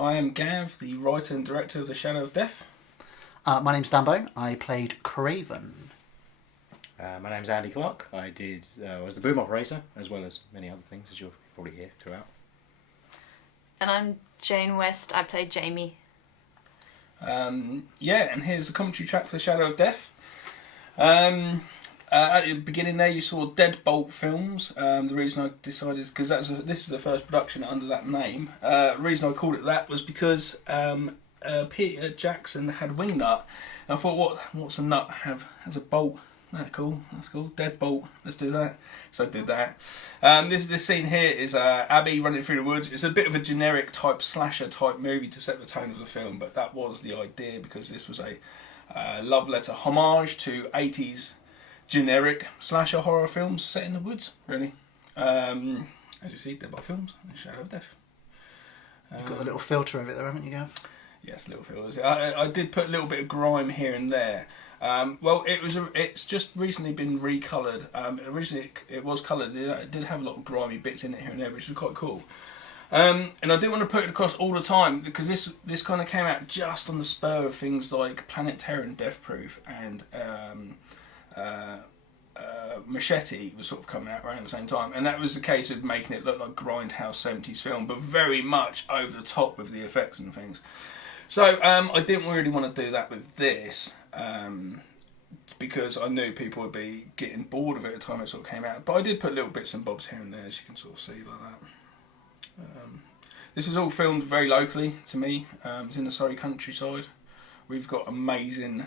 I am Gav, the writer and director of The Shadow of Death. My name's Dambo. I played Craven. My name's Andy Clarke. I was the boom operator, as well as many other things, as you'll probably hear throughout. And I'm Jane West. I played Jamie. And here's the commentary track for The Shadow of Death. At the beginning there you saw Deadbolt Films. The reason I decided, because this is the first production under that name. The reason I called it that was because Peter Jackson had Wingnut. And I thought, what's a nut has a bolt? That's cool. Deadbolt. Let's do that. So I did that. This scene here is Abby running through the woods. It's a bit of a generic type slasher type movie to set the tone of the film, but that was the idea because this was a love letter homage to 80s generic slasher horror films set in the woods, really. As you see, Deadbolt Films and Shadow of Death. You've got the little filter over it there, haven't you, Gav? Yes, little filters. I did put a little bit of grime here and there. It's just recently been recoloured. Originally it was coloured. It did have a lot of grimy bits in it here and there, which was quite cool. And I didn't want to put it across all the time because this kind of came out just on the spur of things like Planet Terror and Death Proof and Machete was sort of coming out around the same time, and that was the case of making it look like grindhouse 70s film, but very much over the top with the effects and things. So I didn't really want to do that with this because I knew people would be getting bored of it at the time it sort of came out. But I did put little bits and bobs here and there, as you can sort of see like that. This was all filmed very locally to me. It's in the Surrey countryside. We've got amazing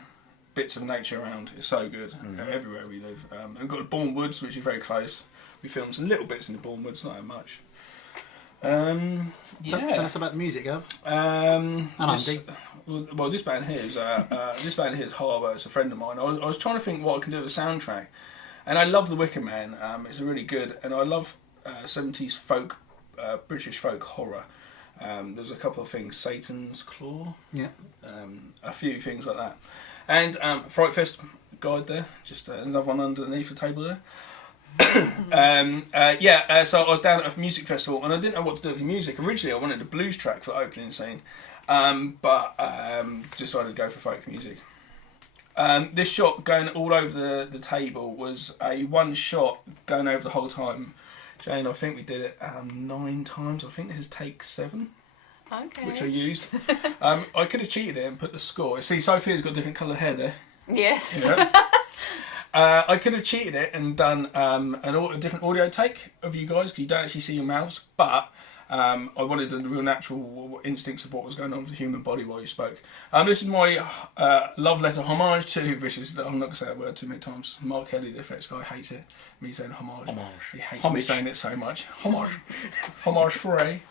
bits of nature around. It's so good everywhere we live. We've got the Bourne Woods, which is very close. We filmed some little bits in the Bourne Woods, not that much. Tell us about the music, Gav. And Andy. Well, this band here is Harbour. It's a friend of mine. I was trying to think what I can do with the soundtrack, and I love The Wicker Man. It's really good, and I love 70s folk, British folk horror. There's a couple of things, Satan's Claw, a few things like that, and Fright Fest guide there, just another one underneath the table there. So I was down at a music festival and I didn't know what to do with the music. Originally I wanted a blues track for the opening scene, but decided to go for folk music. This shot going all over the table was a one shot going over the whole time. Jane, I think we did it 9 times. I think this is take 7. Okay. Which I used. I could have cheated it and put the score. See, Sophia's got different coloured hair there. Yes. Yeah. I could have cheated it and done a different audio take of you guys because you don't actually see your mouths, but I wanted the real natural instincts of what was going on with the human body while you spoke. This is my love letter homage to, which is, I'm not going to say that word too many times, Mark Kelly, the effects guy, hates it, me saying homage. He hates me saying it so much. Homage free.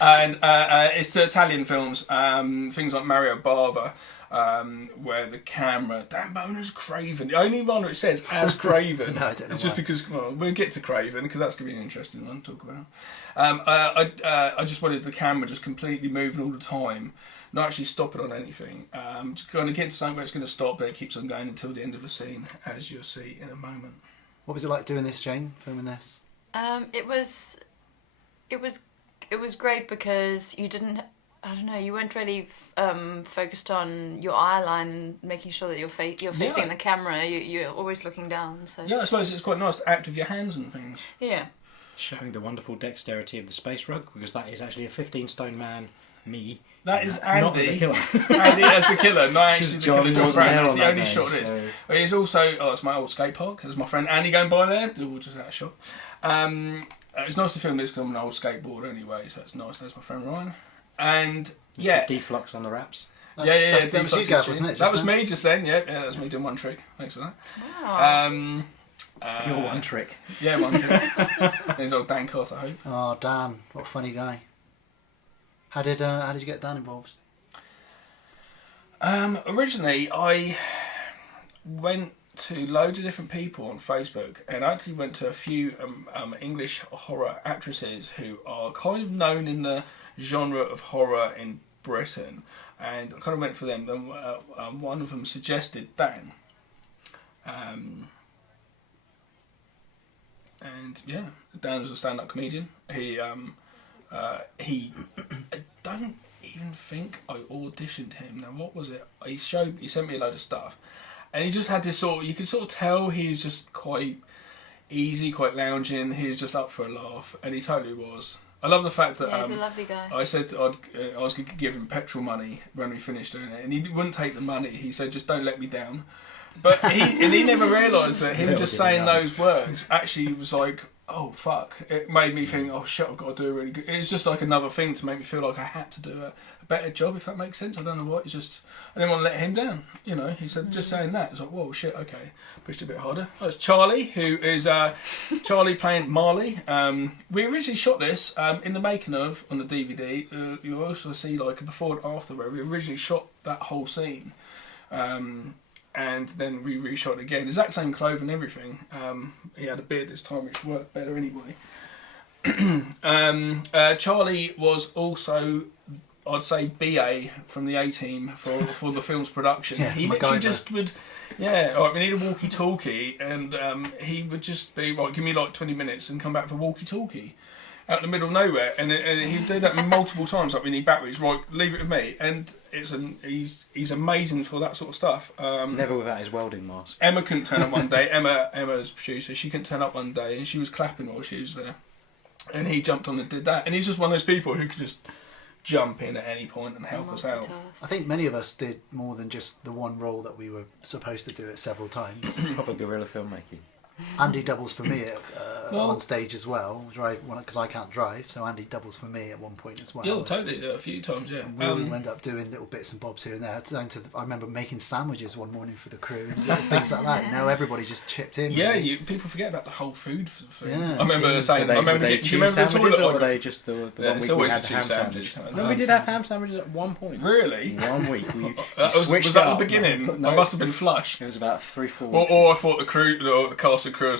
And it's to Italian films, things like Mario Bava, where the camera, Dan Boner's Craven. The only one where it says as Craven. No, I don't know it's just why. because, well, we'll get to Craven because that's going to be an interesting one to talk about. I just wanted the camera just completely moving all the time, not actually stopping on anything. Just kind of get to something where it's going to stop, but it keeps on going until the end of the scene, as you'll see in a moment. What was it like doing this, Jane, filming this? It was great because you didn't. I don't know. You weren't really focused on your eye line and making sure that you're facing the camera. You're always looking down. So Yeah, I suppose it's quite nice to act with your hands and things. yeah. Showing the wonderful dexterity of the space rug, because that is actually a 15-stone man, me. That is Not Andy. the killer. Andy as the killer, not actually the John killer. John wasn't Brown. there That's on the that only day, shot it is. so- It's also, it's my old skate park. There's my friend Andy going by there. We'll just have a shot. It's nice to film this because I'm an old skateboarder anyway, so it's nice. There's my friend Ryan. And Just the deflux on the wraps. That was you, Gav, wasn't it? That was me just then. Yeah, that was me doing one trick. Thanks for that. Wow. Your one trick. Yeah, one trick. There's old Dan Cott, I hope. Oh, Dan, what a funny guy. How did you get Dan involved? Originally, I went to loads of different people on Facebook and I actually went to a few English horror actresses who are kind of known in the genre of horror in Britain, and I kind of went for them. And one of them suggested Dan. And yeah, Dan was a stand-up comedian. He even think I auditioned him. Now, what was it? He sent me a load of stuff, and he just had this sort of, you could sort of tell he was just quite easy, quite lounging. He was just up for a laugh, and he totally was. I love the fact that Yeah, he's a lovely guy. I said I was going to give him petrol money when we finished doing it, and he wouldn't take the money. He said, "Just don't let me down." But he never realised that him just saying those words actually was like, oh fuck. It made me think, oh shit, I've got to do a really good. It was just like another thing to make me feel like I had to do a better job, if that makes sense. I don't know what. It's just I didn't want to let him down. You know, he said just saying that. It's like, whoa, shit, okay. Pushed a bit harder. That's Charlie, who is Charlie playing Marley. We originally shot this in the making of on the DVD. You also see like a before and after where we originally shot that whole scene. And then we reshot it again. Exact same clothing and everything. He had a beard this time, which worked better anyway. Charlie was also, I'd say, BA from the A-Team for the film's production. Yeah, he literally just would, we need a walkie-talkie, and he would just be, right, give me like 20 minutes and come back for walkie-talkie. Out in the middle of nowhere, and he'd do that multiple times. Like, we need batteries, right? Leave it with me. And he's amazing for that sort of stuff. Never without his welding mask. Emma couldn't turn up one day. Emma's producer, she couldn't turn up one day, and she was clapping while she was there. And he jumped on and did that. And he's just one of those people who could just jump in at any point and help us out. I think many of us did more than just the one role that we were supposed to do it several times. Proper guerrilla filmmaking. Andy doubles for me on stage as well, because I can't drive, so Andy doubles for me at one point as well. Yeah, totally, a few times, yeah. We all end up doing little bits and bobs here and there. I remember making sandwiches one morning for the crew, and little things like that. Now everybody just chipped in. Yeah, really. people forget about the whole food thing. Yeah, I remember saying, do you remember the toilet, or were they just the one week we had the ham sandwiches? No, we did have ham sandwiches at one point. Really? 1 week. Was that the beginning? No, I must have been flush. It was about 3-4 weeks. Or I thought the crew, or the cast and crew,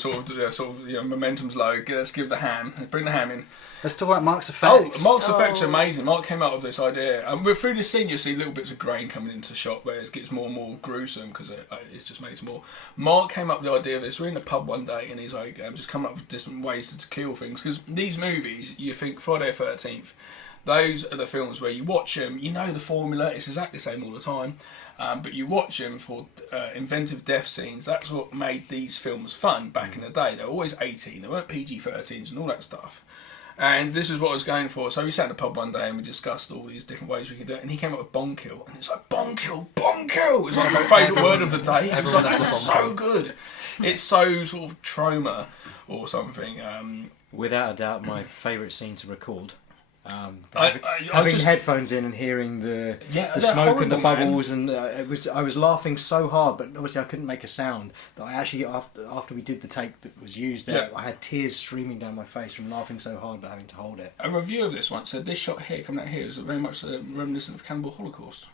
momentum's low. Let's give the ham. Bring the ham in. Let's talk about Mark's effects. Mark's effects are amazing. Mark came up with this idea, and through this scene you see little bits of grain coming into shot where it gets more and more gruesome because it just makes more. Mark came up with the idea of this. We're in a pub one day, and he's like, just coming up with different ways to kill things, because these movies, you think Friday the 13th, those are the films where you watch them, you know the formula, it's exactly the same all the time. But you watch them for inventive death scenes. That's what made these films fun back in the day. They were always 18. They weren't PG-13s and all that stuff. And this is what I was going for. So we sat in the pub one day and we discussed all these different ways we could do it. And he came up with bonk kill. And it's like, bonk kill, bonk kill! It's like my favourite word of the day. It's like, that's so good. It's so sort of trauma or something. Without a doubt, my favourite scene to record. Having headphones in and hearing the smoke and the bubbles, man. And I was laughing so hard, but obviously I couldn't make a sound. That I actually after we did the take that was used there, I had tears streaming down my face from laughing so hard but having to hold it. A review of this once said this shot here coming out here is very much reminiscent of Cannibal Holocaust.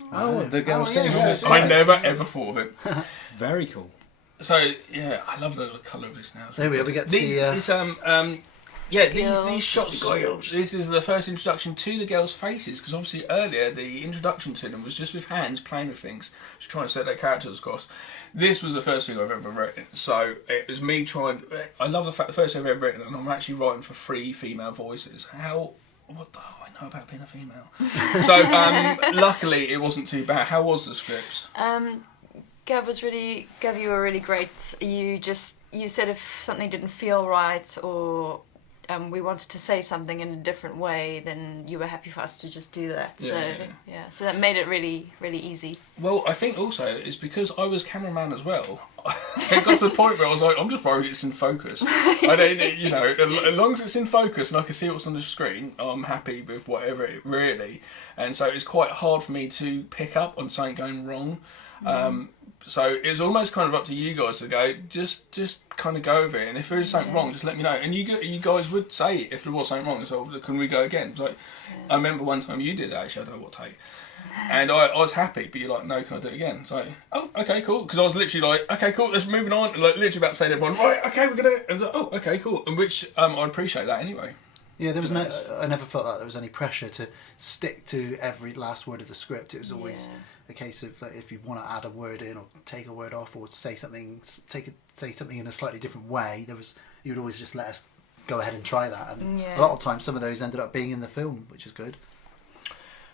The girl singing. I never ever thought of it. Very cool. So yeah, I love the colour of this now. So here we get to see. These shots. This is the first introduction to the girls' faces, because obviously earlier the introduction to them was just with hands playing with things, just trying to set their characters across. This was the first thing I've ever written, so it was me trying. I love the fact the first thing I've ever written, and I'm actually writing for 3 female voices. What the hell I know about being a female? So luckily it wasn't too bad. How was the scripts? Gav, you were really great. You said if something didn't feel right or we wanted to say something in a different way, then you were happy for us to just do that. So that made it really, really easy. Well, I think also it's because I was cameraman as well. It got to the point where I was like, I'm just worried it's in focus. As long as it's in focus and I can see what's on the screen, I'm happy with whatever it really. And so it's quite hard for me to pick up on something going wrong. So it's almost kind of up to you guys to go, just kind of go with it, and if there is something wrong, just let me know. And you guys would say if there was something wrong, so can we go again? It's like, I remember one time you did it, actually, I don't know what take, and I was happy, but you're like, no, can I do it again? It's like, oh, okay, cool, because I was literally like, okay, cool, let's moving on, like literally about to say to everyone, right, okay, we're gonna, and like, oh, okay, cool, and which I appreciate that anyway. Yeah, there was no. I never felt that there was any pressure to stick to every last word of the script. It was always a case of like, if you want to add a word in or take a word off or say something in a slightly different way, you would always just let us go ahead and try that. And a lot of times, some of those ended up being in the film, which is good.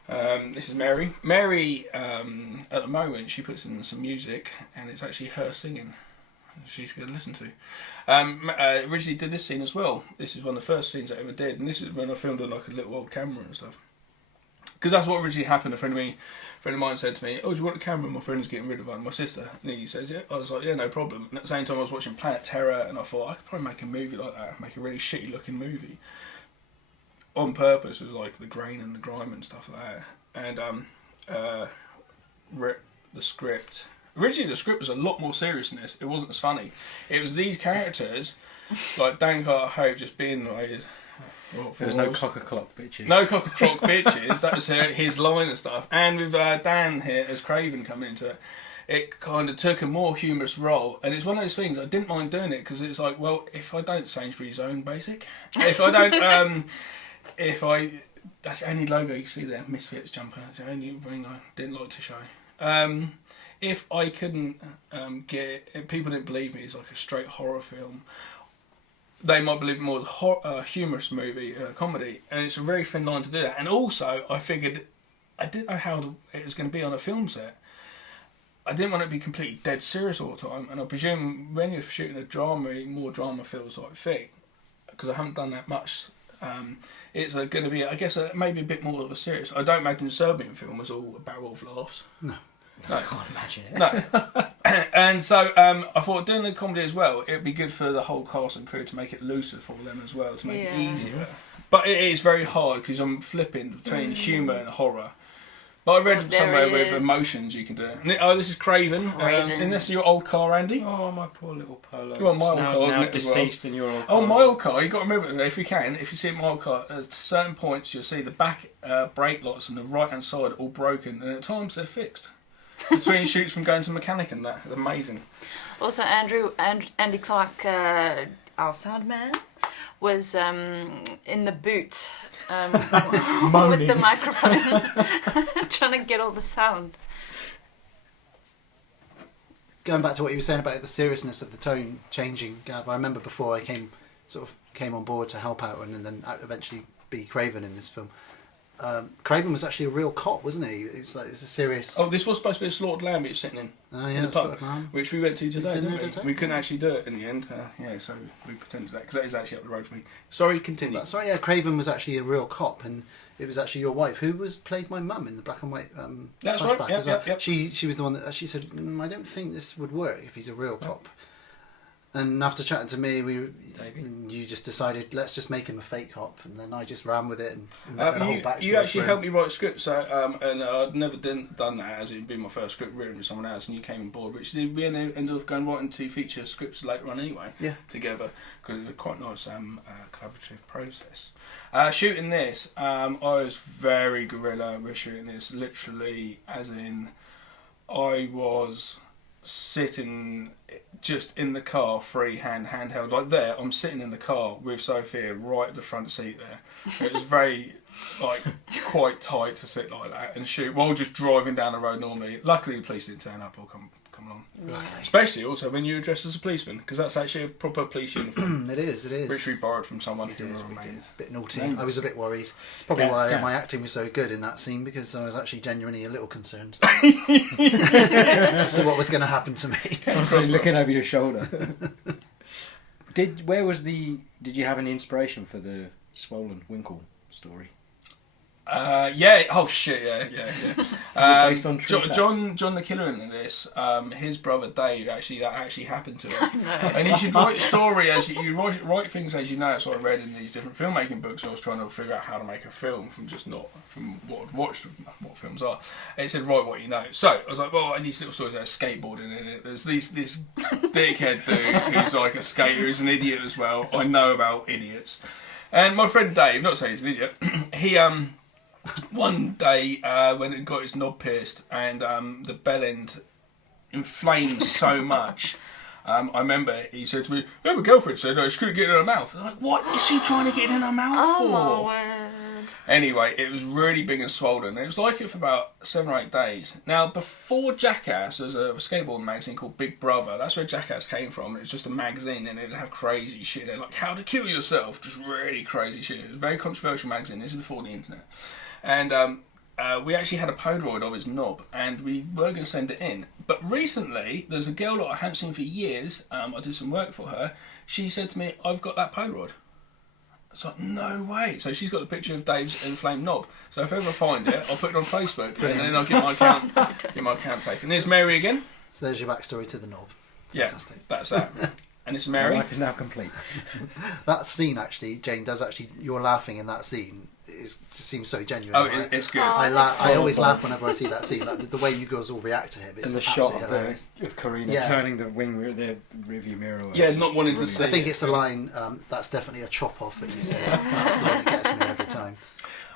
This is Mary. Mary, at the moment, she puts in some music, and it's actually her singing. She's going to listen to. Originally did this scene as well. This is one of the first scenes I ever did, and this is when I filmed on like a little old camera and stuff. Because that's what originally happened. A friend of mine said to me, "Oh, do you want a camera? My friend's getting rid of one." My sister, and he says, "Yeah." I was like, "Yeah, no problem." And at the same time, I was watching Planet Terror, and I thought I could probably make a movie like that, make a really shitty looking movie. On purpose, with like the grain and the grime and stuff like that. And the script. Originally, the script was a lot more serious than this. It wasn't as funny. It was these characters, like Dan Carter Hope, just being like his. There's no cock-a-clock bitches. No cock-a-clock bitches. That was his line and stuff. And with Dan here as Craven coming into it, it kind of took a more humorous role. And it's one of those things, I didn't mind doing it because it's like, well, if I don't Sainsbury's own basic, if I don't, that's the only logo you see there, Misfits jumper. It's the only thing I didn't like to show. If I couldn't if people didn't believe me, it's like a straight horror film. They might believe more a humorous movie, comedy, and it's a very thin line to do that. And also, I figured I didn't know how it was going to be on a film set. I didn't want it to be completely dead serious all the time, and I presume when you're shooting a drama, more drama feels like thing, because I haven't done that much. It's going to be, I guess, maybe a bit more of a serious. I don't imagine the Serbian film was all a barrel of laughs. No. I can't imagine it. No. And so I thought doing the comedy as well, it'd be good for the whole cast and crew to make it looser for them as well, to make it easier. But it is very hard because I'm flipping between humour and horror. But I read somewhere with emotions you can do it. And, this is Craven. And this is your old car, Andy. Oh, my poor little Polo. Well, my old car, isn't it? Deceased in your old car. Oh, my old car. You've got to remember, if you see my old car, at certain points you'll see the back brake lights on the right-hand side all broken, and at times they're fixed. Between shoots from going to mechanic and that. It's amazing. Also, Andy Clarke, our sound man, was in the boot with the microphone, trying to get all the sound. Going back to what you were saying about the seriousness of the tone changing, Gav, I remember before I came on board to help out and then eventually be Craven in this film. Craven was actually a real cop, wasn't he? It was a serious. Oh, this was supposed to be a slaughtered lamb he was sitting in. Oh yeah, in the pub, which we went to today, didn't we? We couldn't actually do it in the end. So we pretended that because that is actually up the road for me. Sorry, continue. That's right. Yeah, Craven was actually a real cop, and it was actually your wife who played my mum in the black and white. That's right. Yeah. She was the one that she said, "I don't think this would work if he's a real cop." And after chatting to me, you just decided, let's just make him a fake cop, and then I just ran with it and the whole backstory. You actually helped me write a script, so and I'd never done that as it'd been my first script written with someone else, and you came on board, which we ended up going right into feature scripts later on anyway, together, because it was quite nice collaborative process. Shooting this, I was very guerrilla with shooting this, literally, as in, I was sitting just in the car, handheld, like there. I'm sitting in the car with Sophia right at the front seat there. It was very, quite tight to sit like that and shoot while just driving down the road normally. Luckily, the police didn't turn up or come along. Yeah. Especially also when you were dressed as a policeman, because that's actually a proper police uniform. It is. Which we borrowed from someone. A bit naughty. I was a bit worried. It's probably why my acting was so good in that scene, because I was actually genuinely a little concerned as to what was going to happen to me. I'm looking over your shoulder. Did you have any inspiration for the Swollen Winkle story? Oh shit, yeah. Is it based on true facts? John the killer in this, his brother Dave, that actually happened to him. And you should write a story as you write things as you know. That's what I read in these different filmmaking books. I was trying to figure out how to make a film from what I'd watched, what films are. And it said write what you know. So I was like, well, and these little stories about skateboarding in it. There's this dickhead dude who's like a skater, who's an idiot as well. I know about idiots. And my friend Dave, not saying he's an idiot, he one day when he got his knob pierced and the bell end inflamed so much, I remember he said to me, "Oh, my girlfriend said she couldn't get it in her mouth." I'm like, what is she trying to get it in her mouth for? My word. Anyway, it was really big and swollen. It was like it for about 7 or 8 days. Now, before Jackass, there's a skateboarding magazine called Big Brother. That's where Jackass came from. It's just a magazine, and it'd have crazy shit there, like how to kill yourself, just really crazy shit. It was a very controversial magazine. This is before the internet. And we actually had a Polaroid of his knob, and we were going to send it in. But recently, there's a girl that I haven't seen for years. I did some work for her. She said to me, "I've got that Polaroid." It's like, no way. So she's got the picture of Dave's inflamed knob. So if I ever find it, I'll put it on Facebook, and then I'll get my account taken. There's Mary again. So there's your backstory to the knob. Fantastic. Yeah, that's that. And it's My Mary. life is now complete. That scene, actually, Jane, does actually... You're laughing in that scene. Just seems so genuine. Oh, right? it's good. I always laugh whenever I see that scene. Like, the way you girls all react to him. It's And the shot hilarious. of Karina turning the rearview mirror away. Yeah, not wanting to see. I think it's the line, that's definitely a chop off that you say. That's the one that gets me every time.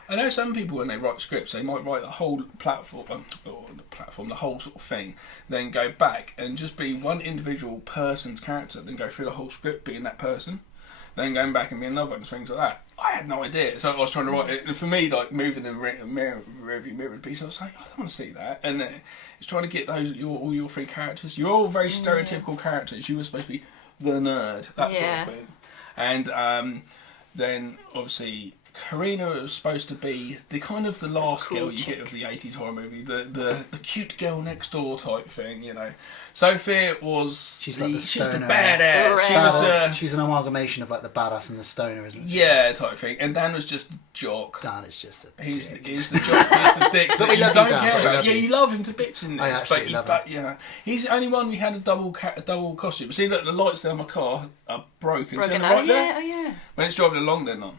I know some people, when they write scripts, they might write the whole platform, the whole sort of thing, then go back and just be one individual person's character, then go through the whole script being that person, then going back and be another and things like that. I had no idea, so I was trying to write it. And for me, like moving the rearview mirror piece, I was like, I don't want to see that. And it's trying to get all your three characters. You're all very stereotypical characters. You were supposed to be the nerd, that sort of thing. And then obviously Karina was supposed to be the kind of the last cool girl you chick. get of the 80s horror movie, the cute girl next door type thing, you know. Sophia was She's the like the badass. stoner. She was She's an amalgamation of like the badass and the stoner, isn't she? yeah, type thing. And Dan was just a jock. Dan is just a He's dick. the jock, he's the dick But that we you love don't you, Dan, care but we about. love Yeah, you. you love him to bits in this. I absolutely love him. Yeah, he's the only one we had a double costume. But see, look, the lights down my car are broken. See them right there? Oh yeah. When it's driving along, they're not.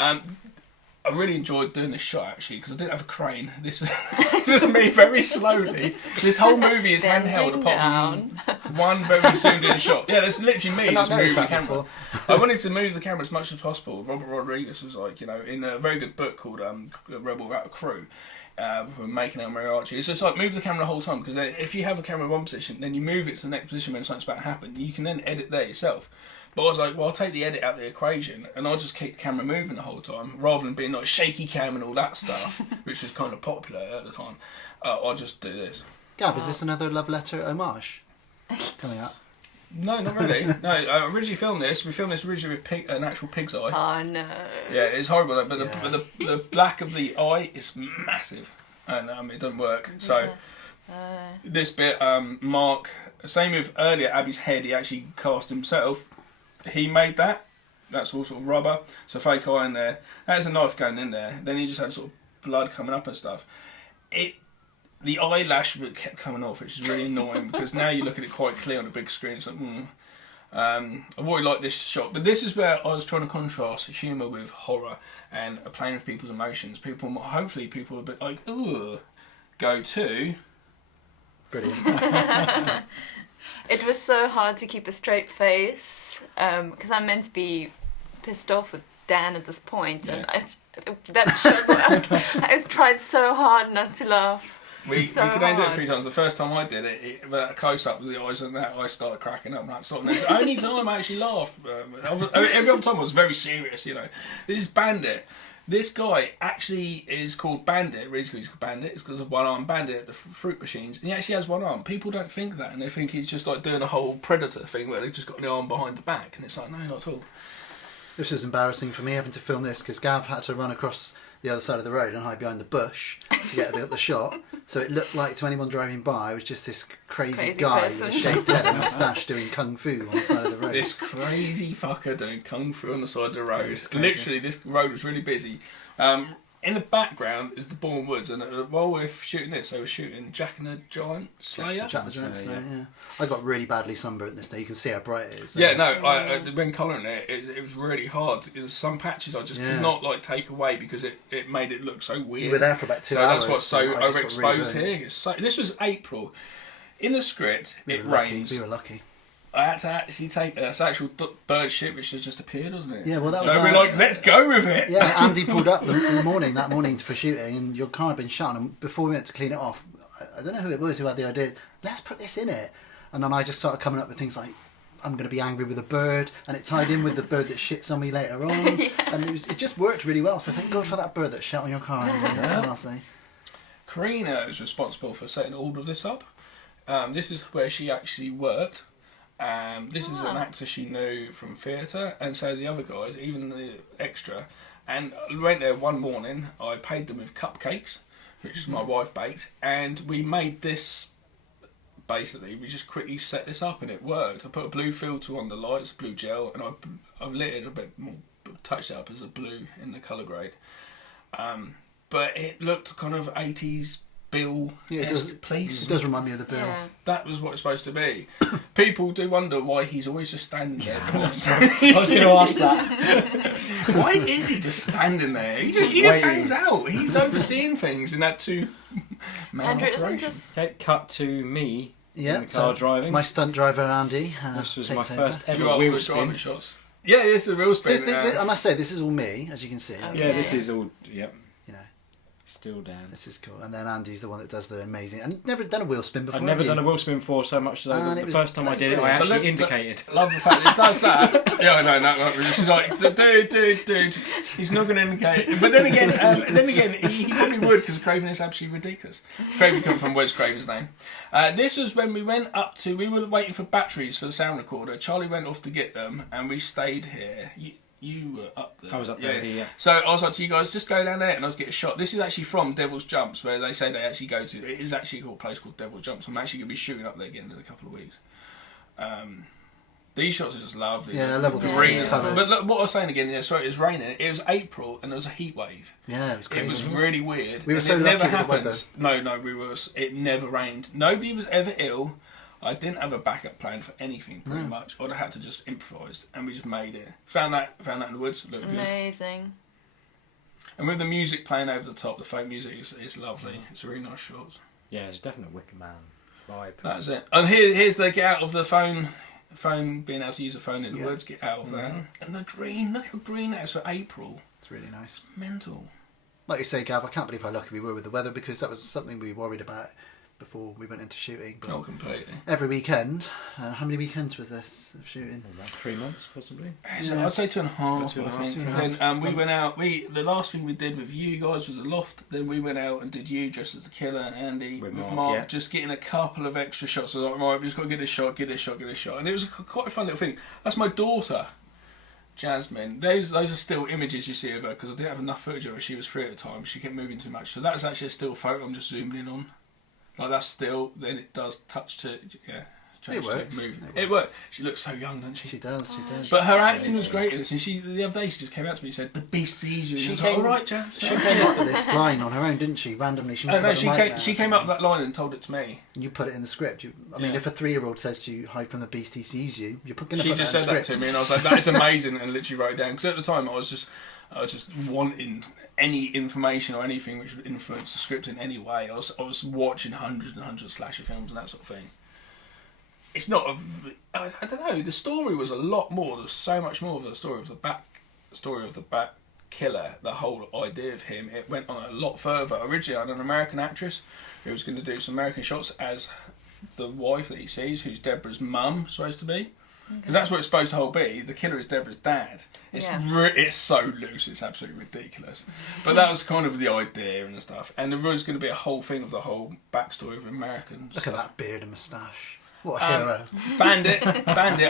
I really enjoyed doing this shot actually because I didn't have a crane. This is me very slowly. This whole movie is handheld apart from one very zoomed in shot. Yeah, that's literally me I've not just moving noticed the that camera. before. I wanted to move the camera as much as possible. Robert Rodriguez was like, you know, in a very good book called Rebel Without a Crew. From making El Mariachi. It's just like move the camera the whole time because if you have a camera in one position, then you move it to the next position when something's about to happen. You can then edit there yourself. But I was like, well, I'll take the edit out of the equation and I'll just keep the camera moving the whole time rather than being like shaky cam and all that stuff, which was kind of popular at the time. I'll just do this. Gab, is this another love letter homage coming up? No, not really. No, I originally filmed this. We filmed this originally with an actual pig's eye. Oh no. Yeah, it's horrible, but the black of the eye is massive and it doesn't work. So this bit, Mark, same with earlier Abby's head, he actually cast himself. He made that. That's all sort of rubber. So fake eye in there. That's a knife going in there. Then he just had sort of blood coming up and stuff. The eyelash kept coming off, which is really annoying because now you look at it quite clear on a big screen. It's like, I've always liked this shot, but this is where I was trying to contrast humour with horror and playing with people's emotions. Hopefully people are a bit like, ooh, go to. Brilliant. It was so hard to keep a straight face because I'm meant to be pissed off with Dan at this point, and that showed I was tried so hard not to laugh. We so could only do it hard. 3 times. The first time I did it that close up with the eyes and that, I started cracking up and that stopped. And it's the only time I actually laughed. Every other time I was very serious, you know. This is Bandit. This guy actually is called Bandit. Really, he's called Bandit. It's because of one arm Bandit at the fruit machines. And he actually has one arm. People don't think that, and they think he's just like doing a whole Predator thing where they've just got the arm behind the back. And it's like, no, not at all. This was embarrassing for me having to film this because Gav had to run across the other side of the road and hide behind the bush to get the shot. So it looked like to anyone driving by, it was just this crazy guy person. with a shaved head and a moustache doing kung fu on the side of the road. This crazy fucker doing kung fu on the side of the road. It's crazy. Literally, this road was really busy. In the background is the Bourne Woods, and while we're shooting this, they were shooting Jack and the Giant Slayer. Jack the Giant Slayer, yeah. I got really badly sunburnt this day. You can see how bright it is. Yeah, no, when colouring it was really hard. There's some patches I just could not like take away because it made it look so weird. You were there for about 2 so hours. That's what's so I just got overexposed really here. This was April. In the script, it lucky. rains. We were lucky. I had to actually take that's actual bird shit which has just appeared, wasn't it? Yeah, well, that so was we're like, let's go with it. Yeah, Andy pulled up in the morning for shooting, and your car had been shut. And before we went to clean it off, I don't know who it was who had the idea. Let's put this in it. And then I just started coming up with things like, I'm going to be angry with a bird, and it tied in with the bird that shits on me later on, and it just worked really well. So thank God for that bird that shat on your car. That's what I'll say. Karina is responsible for setting all of this up. This is where she actually worked. This is an actor she knew from theatre, and so the other guys, even the extra, and I went there one morning. I paid them with cupcakes which my wife baked, and we made this. Basically, we just quickly set this up and it worked. I put a blue filter on the lights, blue gel, and I've lit it a bit more, touched it up as a blue in the colour grade. But it looked kind of 80s Bill police. It does remind me of the Bill. Yeah. That was what it's supposed to be. People do wonder why he's always just standing there. I was going to ask that. Why is he just standing there? He just hangs out. He's overseeing things in that two-man Andrew, isn't operation. this... Okay, cut to me in the car driving. My stunt driver Andy. This was my takes first over. ever wheel spin. Shots. Yeah, it's a real spin. I must say, this is all me, as you can see. Okay. Yeah, this is all. Yep. You know, Still Dan. this is cool. And then Andy's the one that does the amazing. And never done a wheel spin before. I'd never have you? done a wheel spin before so much so And that it the was first time I did it, I brilliant. actually indicated. Love the fact that it does that. Yeah, I know. No, she's like, dude. He's not going to indicate. But then again, he probably would because Craven is absolutely ridiculous. Craven comes from where's Craven's name. This was when we went up to. We were waiting for batteries for the sound recorder. Charlie went off to get them, and we stayed here. You were up there. I was up there, yeah. So I was like to you guys, just go down there and I was get a shot. This is actually from Devil's Jumps, where they say they actually go to. It is actually a place called Devil's Jumps. I'm actually going to be shooting up there again in a couple of weeks. These shots are just lovely. Yeah, I love all the green. colours. But look, what I was saying again, sorry, it was raining. It was April and there was a heat wave. Yeah, it was crazy. It was really weird. We were and so it lucky never with the happens. weather. No, we were. It never rained. Nobody was ever ill. I didn't have a backup plan for anything, pretty much. I'd have had to just improvise, and we just made it. Found that in the woods. Looked good. Amazing. And with the music playing over the top, the folk music is lovely. It's really nice shots. Yeah, it's definitely a Wicker Man vibe. That's it. And here's the get out of the phone. Phone, being able to use a phone in the woods, get out of that. And the green, look how green that is for April. It's really nice. Mental. Like you say, Gav, I can't believe how lucky we were with the weather because that was something we worried about before we went into shooting. But Oh, completely. every weekend, and how many weekends was this of shooting? About 3 months, possibly. So I'd say 2.5. I think. 2.5 Then we went out. The last thing we did with you guys was the loft. Then we went out and did you dressed as the killer, Andy With with Mark, Mark, yeah. just getting a couple of extra shots. I was like, right, we just got to get this shot, and it was quite a fun little thing. That's my daughter, Jasmine. Those are still images you see of her because I didn't have enough footage of her. She was free at the time. She kept moving too much. So that was actually a still photo. I'm just zooming in on. Like that's still. Then it does touch to change It works. to move. It works. She looks so young, doesn't she? She does. But her acting was great in this. And the other day she just came out to me and said, "The beast sees you." And She I was came- like, all right, Jazz. She came up with this line on her own, didn't she? Randomly, she must have got the mic now she or came up with something. that line and told it to me. You put it in the script. I mean, Yeah. if a 3-year-old says to you, "Hide from the beast, he sees you," you're going to She put just that in said the that script. to me, and I was like, "That is amazing," and literally wrote it down. Because at the time, I was just wanting any information or anything which would influence the script in any way. I was watching hundreds and hundreds of slasher films and that sort of thing. It's not I don't know. The story was a lot more. There's so much more of the story of the bat killer. The whole idea of him. It went on a lot further. Originally, I had an American actress who was going to do some American shots as the wife that he sees, who's Deborah's mum, supposed to be. Because that's what it's supposed to whole be. The killer is Deborah's dad. It's it's so loose. It's absolutely ridiculous. But that was kind of the idea and stuff. And there was going to be a whole thing of the whole backstory of American Look stuff. at that beard and moustache. What a hero. Bandit.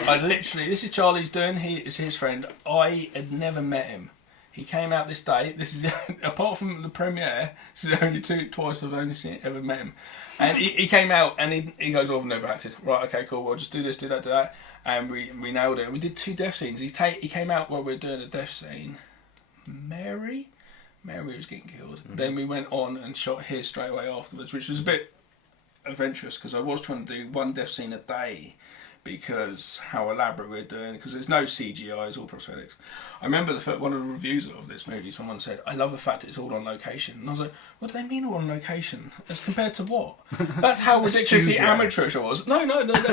I literally, this is Charlie's doing. He is his friend. I had never met him. He came out this day. This is apart from the premiere. This is the only twice I've ever met him. And he came out and he goes, "Oh, I've never acted." Right, okay, cool. We'll just do this, do that, do that. And we nailed it. We did 2 death scenes. He came out while we were doing a death scene. Mary was getting killed. Mm-hmm. Then we went on and shot his straight away afterwards, which was a bit adventurous because I was trying to do 1 death scene a day because how elaborate we're doing, because there's no CGI, it's all prosthetics. I remember one of the reviews of this movie, someone said, "I love the fact it's all on location." And I was like, what do they mean all on location? As compared to what? That's how ridiculously studio. amateurish I was. No,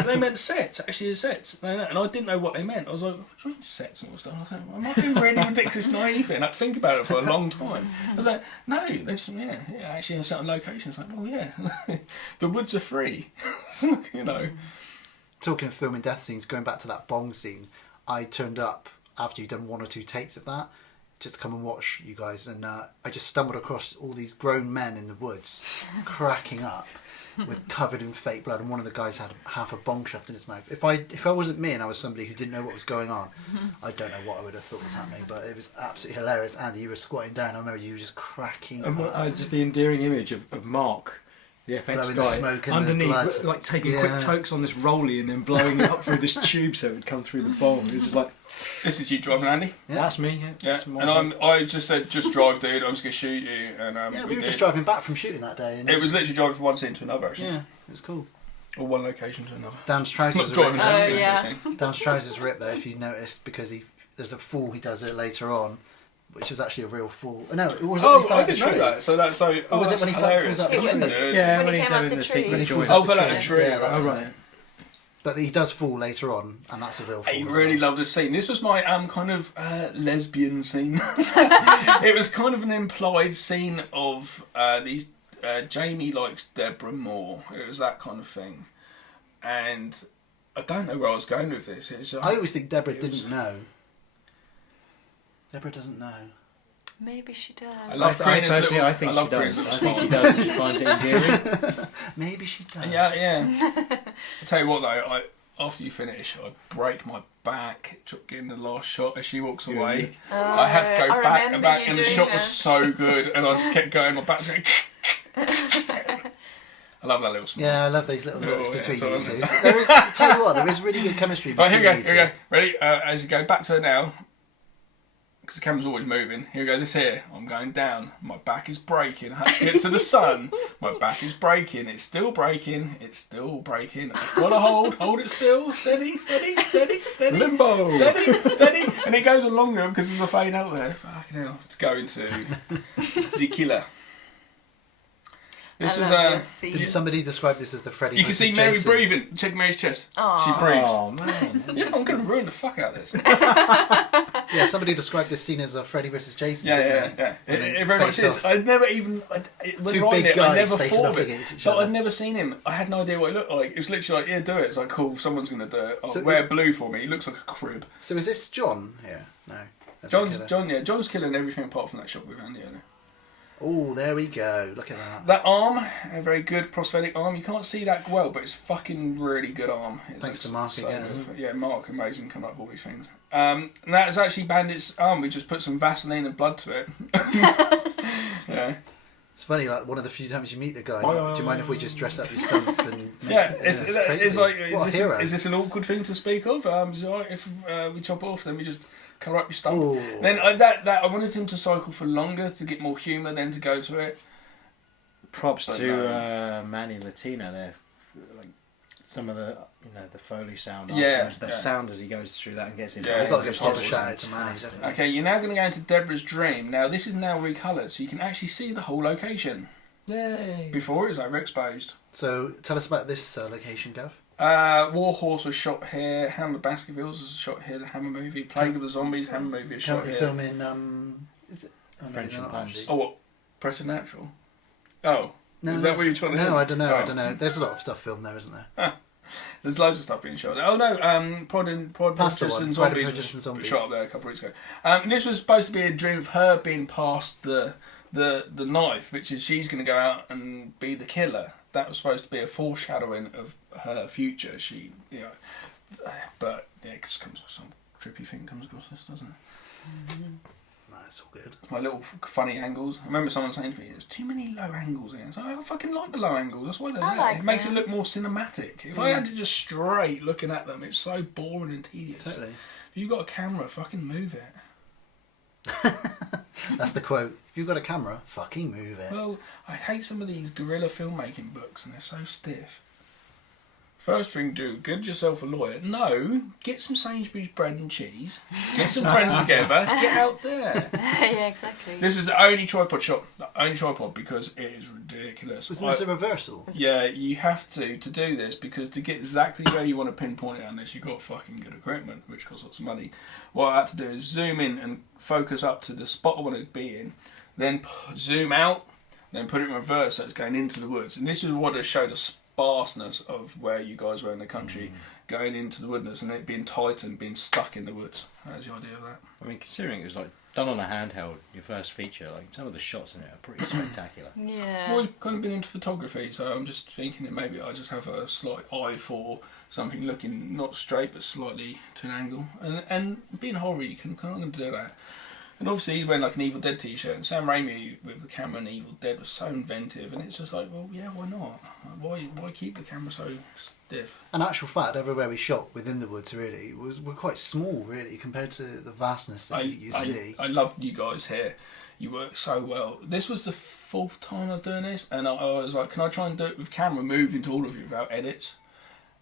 they meant sets, actually the sets. No, and I didn't know what they meant. I was like, what do you mean sets and all stuff? I was like, am I being really ridiculous naive here? And I'd think about it for a long time. I was like, no, they just, actually in certain locations. Like, well, yeah, the woods are free. You know. Talking of filming death scenes, going back to that bong scene, I turned up after you'd done 1 or 2 takes of that just to come and watch you guys, and I just stumbled across all these grown men in the woods cracking up. with covered in fake blood, and one of the guys had half a bong shoved in his mouth. If I wasn't me and I was somebody who didn't know what was going on, I don't know what I would have thought was happening, but it was absolutely hilarious. Andy, you were squatting down. I remember you were just cracking. Just the endearing image of Mark, the FX Blowing the guy, smoke and underneath, the like taking quick tokes on this rolly and then blowing it up through this tube so it would come through the bong. It was like, this is you driving, Andy? Yeah. that's me. Yeah. And I just said, just drive, dude. I'm just gonna shoot you. And we were just driving back from shooting that day. And it was literally driving from one scene to another, actually. Yeah, it was cool. Or one location to another. Dan's trousers Not driving are to ripped. a scene. Dan's trousers ripped though, if you noticed, because there's a fall he does it later on, which is actually a real fall. No, it wasn't. Oh, I didn't know that. So that's so. Oh, was it when he hilarious. falls out the tree? Yeah, When when he he's came out having the the tree. secret When he joy. falls Oh, out the fell out the tree. Yeah, that's Oh, right. it. But he does fall later on, and that's a real fall. I as really well. loved this scene. This was my kind of lesbian scene. It was kind of an implied scene of these. Jamie likes Deborah more. It was that kind of thing, and I don't know where I was going with this. I always think Deborah didn't know. Deborah doesn't know. Maybe she does. I love Karina's Personally, little- I think I love she does. Karina's I little think she smile. does. And she finds it endearing. Maybe she does. Yeah. I'll tell you what though, after you finish, I break my back getting the last shot as she walks away. I had to go back and back, and the shot was so good, and I just kept going. My back's going. I love that little smile. Yeah, I love these little looks between so you two. There is, tell you what, there is really good chemistry Right, between here we you go. two. Here we go. Ready? As you go back to her now, because the camera's always moving. Here we go. This here. I'm going down. My back is breaking. I have to get to the sun. My back is breaking. It's still breaking. It's still breaking. I've got to hold it still. Steady, steady, steady, steady. Limbo. Steady, steady. And it goes on longer because there's a fade out there. Fucking hell. It's going to the killer. This was Did somebody describe this as the Freddy? You can see versus Mary Jason? breathing. Check Mary's chest. Aww. She breathes. Oh man. Yeah, I'm going to ruin the fuck out of this. Yeah, somebody described this scene as a Freddy versus Jason. Yeah. And then It very much face is. off. I'd never even. Two big guys I never facing thought off of it. against each But other. I'd never seen him. I had no idea what he looked like. It was literally like, yeah, do it. It's like, cool, someone's going to do it. So Wear blue for me. He looks like a crib. So is this John here? No. that's the killer. John's killing everything apart from that shot with Andy. Oh, there we go. Look at that. That arm, a very good prosthetic arm. You can't see that well, but it's fucking really good arm. Thanks to Mark again. Good. Yeah, Mark, amazing, coming up with all these things. And that is actually Bandit's arm. We just put some Vaseline and blood to it. Yeah. It's funny, like one of the few times you meet the guy. Do you mind if we just dress up your stump and? Yeah, it's it's like, what a hero. is this an awkward thing to speak of? Is it alright if we chop off, then we just colour up your stump? Ooh. Then I wanted him to cycle for longer to get more humour, then to go to it. Props But to Manny Latina there. Like some of the the Foley sound. Yeah, That sound as he goes through that and gets in. Yeah, I've got to it's give proper horrible. shout out to Manny. definitely. Okay, you're now going to go into Deborah's dream. Now this is now recoloured, so you can actually see the whole location. Yay! Before it was overexposed. So tell us about this location, Gav. Warhorse was shot here. Hammer Baskervilles was shot here. The Hammer movie. Plague of the Zombies. Hammer movie was shot Currently here. filming. Is it? Oh, no, French they're and not Puns. actually. Oh, what? Preternatural. Oh, No, is that what you're trying to do? No, I don't know. Oh. I don't know. There's a lot of stuff filmed there, isn't there? There's loads of stuff being shot. Oh no, Pride Past the Prejudice one, and Pride and Zombies Prejudice and was Zombies. shot up there a couple of weeks ago. This was supposed to be a dream of her being past the knife, which is she's going to go out and be the killer. That was supposed to be a foreshadowing of her future. She, but yeah, it just comes with some trippy thing comes across this, doesn't it? No, it's all good. My little funny angles. I remember someone saying to me, "There's too many low angles here." So I fucking like the low angles. That's why they're I there. like It makes it them. look more cinematic. If I had it just straight looking at them, it's so boring and tedious. Totally. If you've got a camera, fucking move it. That's the quote. If you've got a camera, fucking move it. Well, I hate some of these guerrilla filmmaking books, and they're so stiff. First thing, do get yourself a lawyer. No, get some Sainsbury's bread and cheese. Get some friends together. Get out there. Yeah, exactly. This is the only tripod shot. The only tripod because it is ridiculous. Was this a reversal? Yeah, you have to do this because to get exactly where you want to pinpoint it on this, you've got fucking good equipment, which costs lots of money. What I had to do is zoom in and focus up to the spot I want to be in, then zoom out, then put it in reverse so it's going into the woods. And this is what has showed the sparseness of where you guys were in the country, going into the woodness and it being tight and being stuck in the woods. That's the idea of that. I mean, considering it was like done on a handheld, your first feature, like some of the shots in it are pretty spectacular. Yeah. I've always kind of been into photography, so I'm just thinking that maybe I just have a slight eye for something looking not straight but slightly to an angle. And being horror, you can kind of do that. And obviously he's wearing like an Evil Dead t-shirt, and Sam Raimi with the camera in Evil Dead was so inventive, and it's just like, well, yeah, why not? Why keep the camera so stiff? In actual fact, everywhere we shot within the woods really were quite small, really, compared to the vastness that you see. I loved you guys here. You work so well. This was the 4th time I've done this, and I was like, can I try and do it with camera moving to all of you without edits?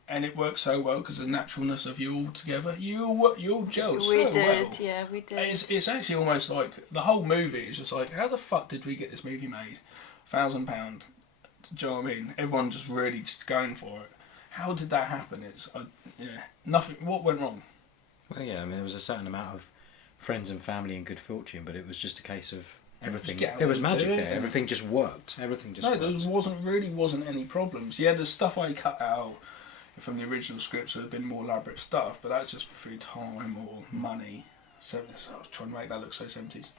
And it worked so well because of the naturalness of you all together. You all gelled so well. We did, yeah, we did. It's actually almost like the whole movie is just like, how the fuck did we get this movie made? £1,000. Do you know what I mean? Everyone just really just going for it. How did that happen? It's nothing. What went wrong? Well, yeah, I mean, there was a certain amount of friends and family and good fortune, but it was just a case of everything. There was magic there. Everything just worked. Everything just worked. There wasn't any problems. Yeah, there's stuff I cut out from the original scripts. There had been more elaborate stuff, but that's just through time or money. So I was trying to make that look so 70s.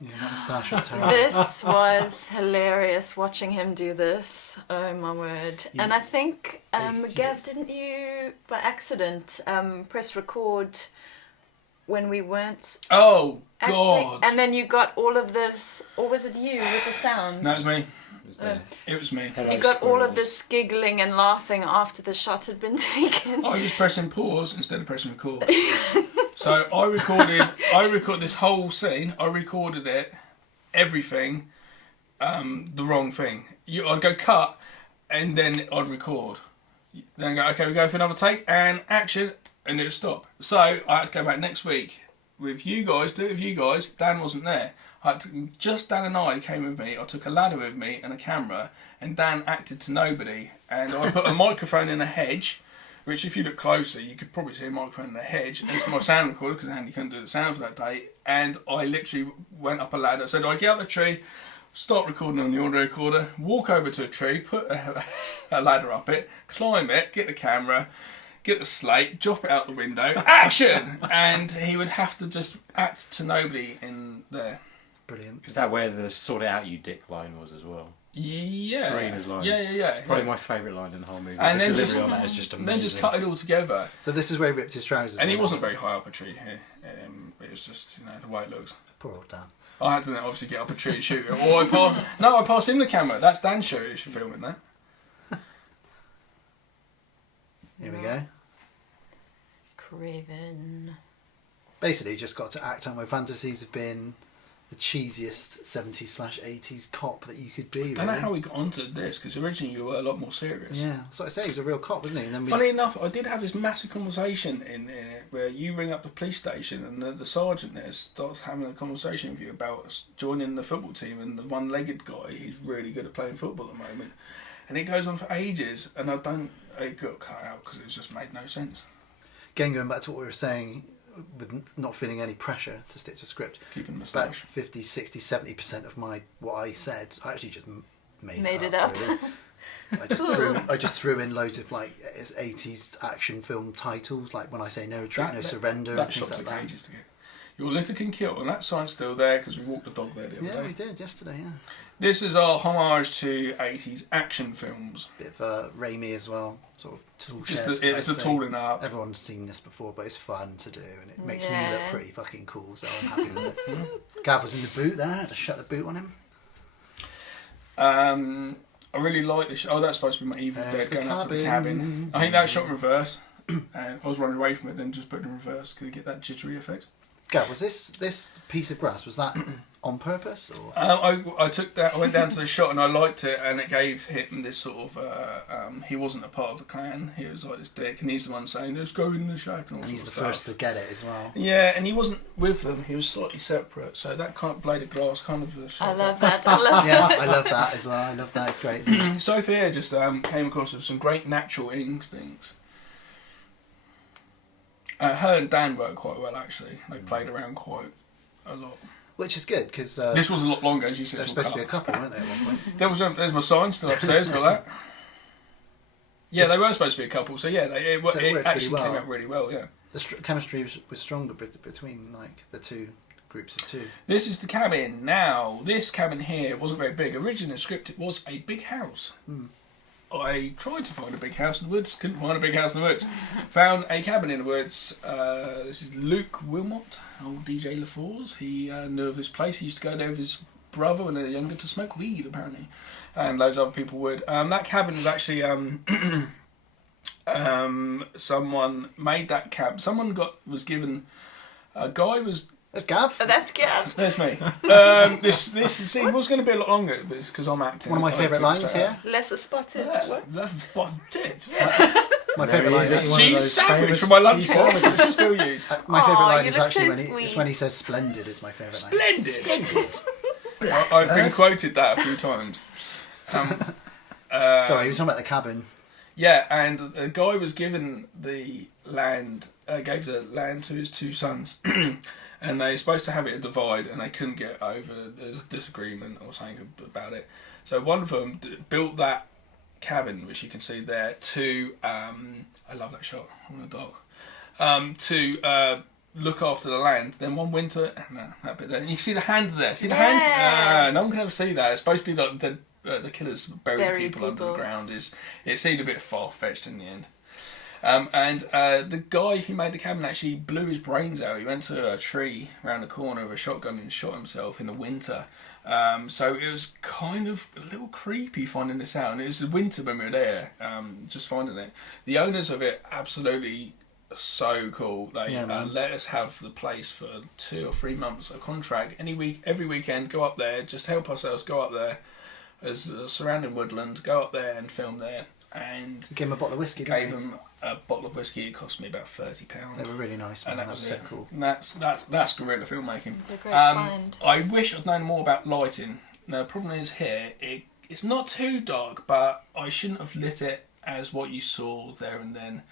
Yeah, that moustache was terrible. This was hilarious watching him do this. Oh my word. Yeah. And I think, Gav, didn't you, by accident, press record when we weren't... Oh, God. And then you got all of this, or was it you with the sound? No, it was me. There. It was me. Hello, You got all of squirrels. this giggling and laughing after the shot had been taken. I was pressing pause instead of pressing record. So I recorded this whole scene. I recorded it, everything, the wrong thing. I'd go cut, and then I'd record. Then go, okay, we go for another take, and action, and it would stop. So I had to go back next week with you guys, do it with you guys. Dan wasn't there. Just Dan and I came with me. I took a ladder with me and a camera, and Dan acted to nobody. And I put a microphone in a hedge, which if you look closer, you could probably see a microphone in a hedge. And it's my sound recorder, because Andy couldn't do the sound for that day. And I literally went up a ladder. So I get up the tree, start recording on the audio recorder, walk over to a tree, put a ladder up it, climb it, get the camera, get the slate, drop it out the window, action! And he would have to just act to nobody in there. Brilliant. Is that where the sort it out you dick line was as well? Yeah. Karina's line. Yeah. Probably my favourite line in the whole movie. And the then delivery on that is just amazing. Then just cut it all together. So this is where he ripped his trousers. And he off. wasn't very high up a tree here. It was just, the way it looks. Poor old Dan. I had to then obviously get up a tree and shoot it. Or I passed him the camera. That's Dan's show. You should film it now. Here we go. Craven. Basically, just got to act out my fantasies of being the cheesiest 70s/80s cop that you could be. I don't know how we got onto this, because originally you were a lot more serious. Yeah, that's what I say. He was a real cop, wasn't he? And then Funny enough, I did have this massive conversation in it where you ring up the police station and the sergeant there starts having a conversation with you about us joining the football team, and the one-legged guy, he's really good at playing football at the moment. And it goes on for ages, and it got cut out because it just made no sense. Again, going back to what we were saying, with not feeling any pressure to stick to script, Keeping the about moustache. 50, 60, 70% of what I said, I actually just made it up. Really. I just threw in loads of like 80s action film titles, like When I Say No, Retreat, No Surrender, That and things shot like took that. ages to get. Your Litter Can Kill, and that sign's still there because we walked the dog there the other Yeah, day. we did yesterday. Yeah, This is our homage to 80s action films. bit of Raimi as well, sort of tool Just shed it's a type tooling thing. up. Everyone's seen this before, but it's fun to do, and it makes me Yeah. look pretty fucking cool, so I'm happy with it. Gav was in the boot there, I had to shut the boot on him. I really like this. Oh, that's supposed to be my Evil There's Dead the going up to the cabin. cabin. I think that was shot in reverse. And I was running away from it, then just put it in reverse. Could you get that jittery effect? Gav, was this piece of grass, was that on purpose, or? I took that. I went down to the shot and I liked it, and it gave him this sort of. He wasn't a part of the clan. He was like this dick, and he's the one saying, "Let's go in the shack," and all And he's sorts the of first stuff. to get it as well. Yeah, and he wasn't with them. He was slightly separate. So that kind of blade of glass kind of. I love that. I love Yeah, that. I love that as well. I love that. It's great, isn't it? Sophie here just came across with some great natural instincts. Her and Dan worked quite well, actually. They played around quite a lot. Which is good because This was a lot longer, as you said. they're supposed to be a couple, weren't they? At one point. There's my sign still upstairs. Got that? Yeah, they were supposed to be a couple. So yeah, it worked actually really well. came out really well. Yeah. The chemistry was stronger between like the two groups of 2. This is the cabin. Now, this cabin here wasn't very big. Originally, the script, it was a big house. I tried to find a big house in the woods, couldn't find a big house in the woods. Found a cabin in the woods. This is Luke Wilmot, old DJ LaFours. He knew of this place. He used to go there with his brother when they were younger to smoke weed, apparently. And loads of other people would. That cabin was actually... someone made that cab. Someone was given... A guy was... That's Gav. Oh, that's Gav. That's me. This scene was going to be a lot longer, but it's because I'm acting. One of my favourite lines here. Lesser spotted. That's spotted. My favourite line is cheese sandwich from my lunch box. I still use. My favourite line is actually when he says "splendid" is my favourite line. Splendid. I've been quoted that a few times. Sorry, he was talking about the cabin. Yeah, and the guy was given the land, gave the land to his 2 sons, and they were supposed to have it a divide, and they couldn't get over. There's a disagreement or something about it. So one of them built that cabin, which you can see there, to I love that shot on the dock, to look after the land. Then one winter, that bit there, and you can see the hand there. See the hand? No one can ever see that. It's supposed to be like the killers buried people under the ground. It seemed a bit far-fetched in the end. And the guy who made the cabin actually blew his brains out. He went to a tree around the corner with a shotgun and shot himself in the winter. So it was kind of a little creepy finding this out. And it was the winter when we were there, just finding it. The owners of it, absolutely so cool. They let us have the place for 2 or 3 months, a contract. Every weekend, go up there, just help ourselves go up there. As the surrounding woodland, go up there and film there. And gave him a bottle of whiskey. Gave him a bottle of whiskey. It cost me about £30. They were really nice, man. And that was so cool. And that's guerrilla filmmaking. It's a great find. I wish I'd known more about lighting. Now, the problem is here, it's not too dark, but I shouldn't have lit it as what you saw there and then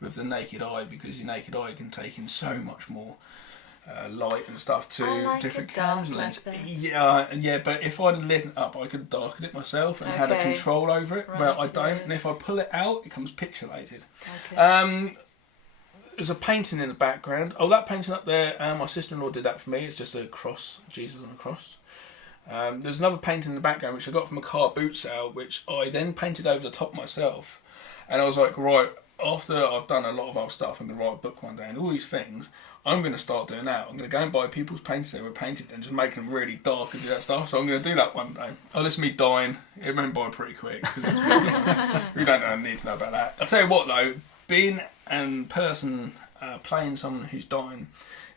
with the naked eye, because your naked eye can take in so much more light and stuff to different cams. Like yeah, but if I'd lit it up, I could darken it myself and had a control over it. But I don't, and if I pull it out, it comes pixelated. There's a painting in the background. Oh, that painting up there, my sister-in-law did that for me. It's just a cross, Jesus on a cross. There's another painting in the background which I got from a car boot sale, which I then painted over the top myself. And I was like, right, after I've done a lot of other stuff, I'm going to write a book one day and all these things, I'm going to start doing that. I'm going to go and buy people's paintings that were painted and just make them really dark and do that stuff. So I'm going to do that one day. Oh, this is me dying. It went by pretty quick. We don't need to know about that. I'll tell you what though, being a person playing someone who's dying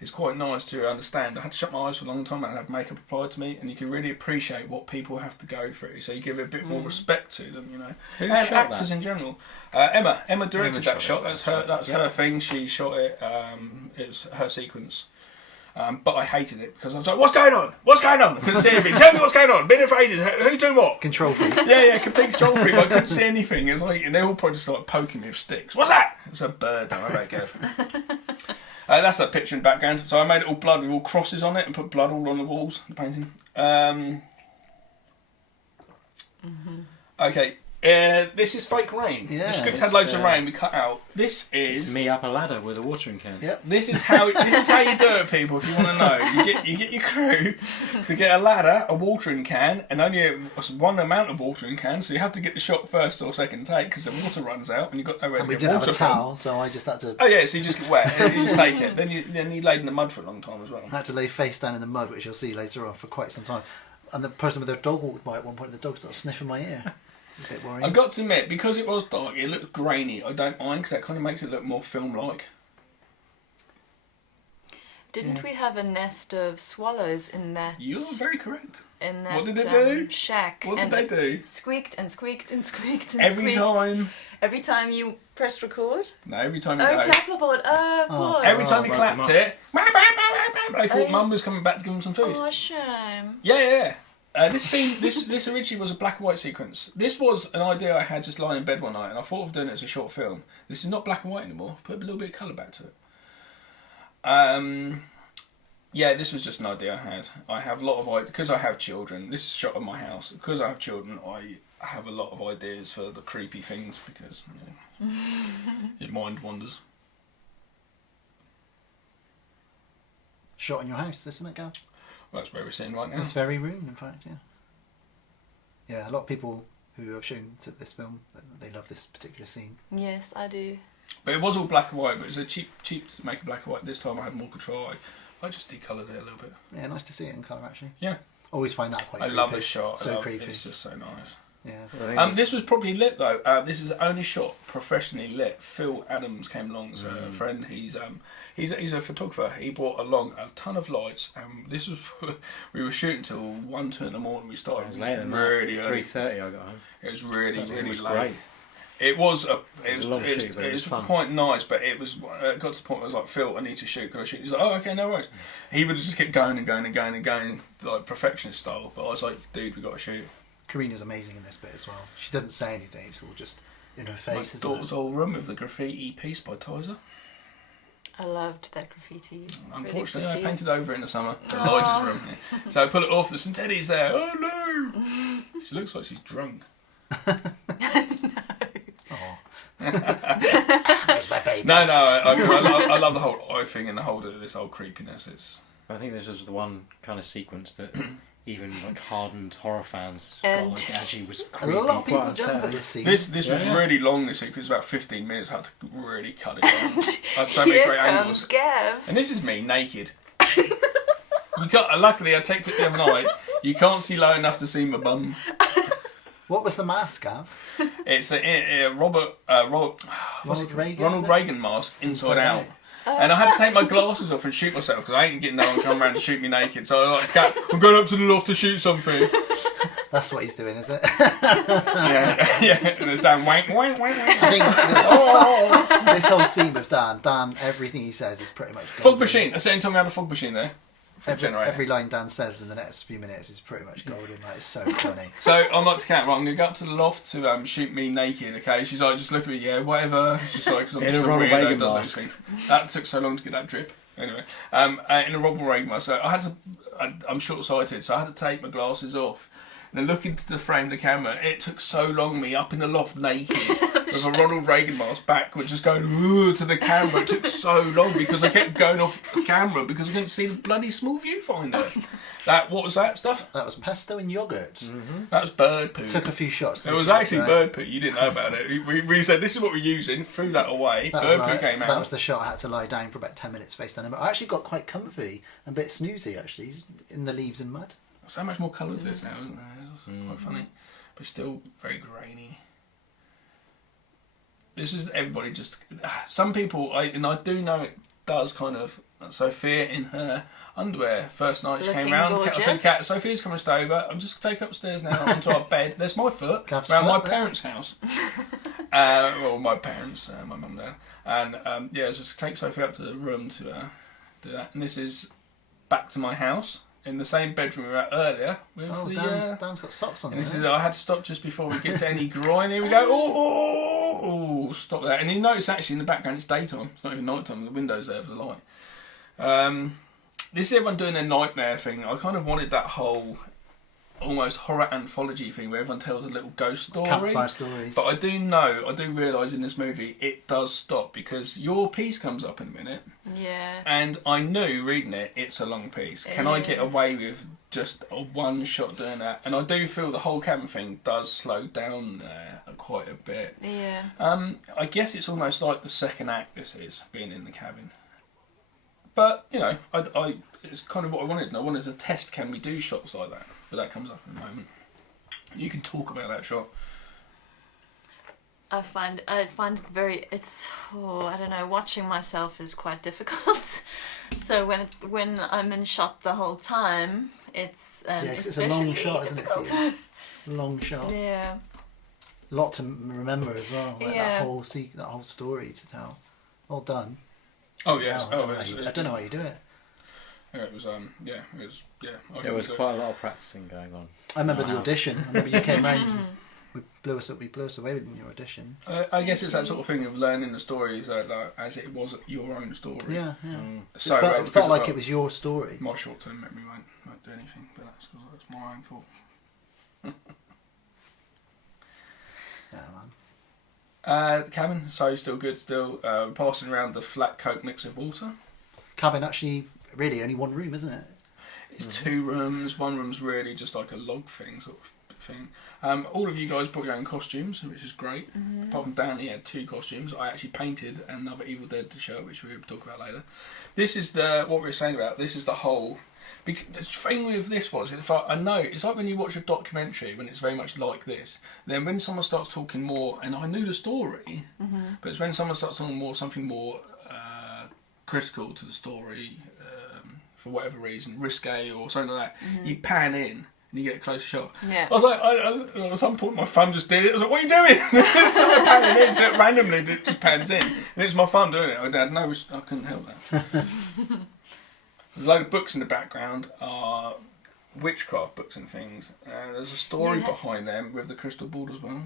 is quite nice to understand. I had to shut my eyes for a long time and have makeup applied to me, and you can really appreciate what people have to go through. So you give it a bit more respect to them, you know. Who and shot actors that? in general. Emma directed that shot. That's her thing. She shot it. It's her sequence. But I hated it because I was like, "What's going on? What's going on?" I couldn't see anything. Tell me what's going on. Been here for ages. Who's doing what? Control freak. Yeah, complete control freak. I couldn't see anything. It was like, and they all probably started poking me with sticks. What's that? It's a bird. I don't care. That's that picture in the background. So I made it all blood with all crosses on it and put blood all on the walls. The painting. Okay. This is fake rain. Yeah, the script had loads of rain. We cut out. This is It's me up a ladder with a watering can. Yep. This is how you do it, people. If you want to know, you get your crew to get a ladder, a watering can, and only one amount of watering cans. So you have to get the shot first or second take because the water runs out, and you've got nowhere And to we get did water have a from. towel, so I just had to. Oh yeah, so you just get wet. And you just take it. Then you laid in the mud for a long time as well. I had to lay face down in the mud, which you'll see later on, for quite some time. And the person with their dog walked by at one point. The dog started sniffing my ear. A bit worrying. I got to admit, because it was dark, it looked grainy. I don't mind because that kind of makes it look more film-like. Didn't we have a nest of swallows in that? You're very correct. In that What did they do? shack. What did they do? Squeaked and squeaked and squeaked and Every squeaked. time. Every time you pressed record? No, every time you Oh, go. clapperboard. Oh, Oh. boy. Every time you broke them clapped up. it, they thought yeah. Mum was coming back to give them some food. Oh, shame. Yeah. This originally was a black and white sequence. This was an idea I had just lying in bed one night, and I thought of doing it as a short film. This is not black and white anymore. I've put a little bit of colour back to it. Yeah, this was just an idea I had. I have a lot of ideas because I have children. This is shot at my house. Because I have children, I have a lot of ideas for the creepy things because your mind wanders. shot in your house, isn't it, Gav? Well, that's where we're sitting right now. This very room, in fact, yeah. Yeah, a lot of people who have shown to this film, they love this particular scene. Yes, I do. But it was all black and white, but it was cheap to make it black and white. This time I had more control. I just decoloured it a little bit. Yeah, nice to see it in colour, actually. Yeah. Always find that quite creepy. I love the shot. So creepy. It's just so nice. Yeah. This was probably lit though. This is the only shot professionally lit. Phil Adams came along as a friend. He's a photographer. He brought along a ton of lights, and this was we were shooting till 1, 2 in the morning. We started It was later than really that. early. 3:30 I got home. It was really It was late. great. It was a long shoot, but it was fun. Quite nice, but it was got to the point where I was like, Phil, I need to shoot. Can I shoot? He's like, oh, okay, no worries. He would just keep going and going and going and going, like perfectionist style. But I was like, dude, we got to shoot. Karina's amazing in this bit as well. She doesn't say anything; it's all just in her face. My daughter's old room with the graffiti piece by Tizer. I loved that graffiti. Unfortunately, really I painted over it in the summer. Elijah's room. Yeah. So I pull it off. There's some teddies there. Oh no! She looks like she's drunk. That's my baby. No, I love the whole eye thing and the whole this whole creepiness. I think this was the one kind of sequence that even like hardened horror fans got like actually was A creepy. lot of people quite jump at unsettling. this scene. This was really long. This because about 15 minutes. I had to really cut it down. I had so many Here great comes angles. Gav. And this is me naked. You got luckily I checked it the other night. You can't see low enough to see my bum. What was the mask, Gav? It's a Ronald Reagan. Reagan mask, inside out. And I had to take my glasses off and shoot myself because I ain't getting no one come around to shoot me naked. So I like to go, I'm going up to the loft to shoot something. That's what he's doing, is it? yeah. And it's down wank, wank, wank, wank. I think this whole scene with Dan, everything he says is pretty much Fog golden. machine. I said him talking about a fog machine there. Every line Dan says in the next few minutes is pretty much golden. Like, it's so funny. So I'm like to Kat, right, I'm going to go up to the loft to shoot me naked, okay? She's like, just look at me, yeah, whatever. She's like, because I'm just a Ronald weirdo Reagan that does mask. those things. That took so long to get that drip. Anyway, in a Ronald Reagan mask, so I had to, I'm short-sighted, so I had to take my glasses off. And then look into the frame of the camera. It took so long, me up in the loft naked with a Ronald Reagan mask backward, just going to the camera. It took so long because I kept going off the camera because I couldn't see the bloody small viewfinder. What was that stuff? That was pesto and yogurt. Mm-hmm. That was bird poo. Took a few shots. It was actually bird poo. You didn't know about it. We said this is what we're using. Threw that away. Bird poo came out. That was the shot. I had to lie down for about 10 minutes face down. But I actually got quite comfy and a bit snoozy actually in the leaves and mud. So much more colour to this now, isn't there? It's quite funny, but still very grainy. This is everybody just. Some people, I do know it does kind of. Sophia in her underwear. First night she came round. I said, Kat, Sophia's coming to stay over. I'm just going to take upstairs now onto our bed. There's my foot around my parents' house. Well, my parents, my mum and dad. And just take Sophie up to the room to do that. And this is back to my house. In the same bedroom we were at earlier. With Dan's got socks on. And this is. I had to stop just before we get to any groin. Here we go. Oh, stop that. And you notice actually in the background it's daytime. It's not even nighttime. The window's there for the light. This is everyone doing their nightmare thing. I kind of wanted that whole almost horror anthology thing where everyone tells a little ghost story. Campfire stories. But I do realise in this movie it does stop because your piece comes up in a minute. Yeah. And I knew reading it's a long piece. Can I get away with just a one shot doing that? And I do feel the whole camera thing does slow down there quite a bit. Yeah. I guess it's almost like the second act this is, being in the cabin. But, I it's kind of what I wanted. And I wanted to test, can we do shots like that? But that comes up in a moment. You can talk about that shot. I find it very. I don't know. Watching myself is quite difficult. So when I'm in shot the whole time, it's 'cause it's a especially long shot, isn't it? difficult. For you? Long shot. Yeah. A lot to remember as well. Like Yeah. that whole story to tell. All done. Oh yes. Wow, I don't know how you do it. Yeah, it was. There was quite a lot of practicing going on. I remember the audition. I remember you came round. We blew us away with your audition. I guess it's that sort of thing of learning the stories as it was your own story. Yeah. So it felt like it was your story. My short-term memory won't do anything, but that's my own fault. Yeah, man. The cabin, so still good. Still passing around the flat Coke mix of water. Cabin actually really only one room, isn't it? It's 2 rooms. One room's really just like a log thing, sort of thing. All of you guys brought your own costumes, which is great. Apart from Dan, he had 2 costumes. I actually painted another Evil Dead shirt, which we'll talk about later. This is what we were saying about. This is the whole. Because the thing with this was, it's like, I know, it's like when you watch a documentary when it's very much like this, then when someone starts talking more, and I knew the story, but it's when someone starts talking more, something more critical to the story, for whatever reason, risque or something like that, you pan in and you get a closer shot. Yeah. I was like, at some point my thumb just did it. I was like, what are you doing? It started panning in, so it randomly just pans in. And it's my thumb doing it. I had no, I couldn't help that. There's a load of books in the background, are witchcraft books and things. There's a story behind them with the crystal ball as well.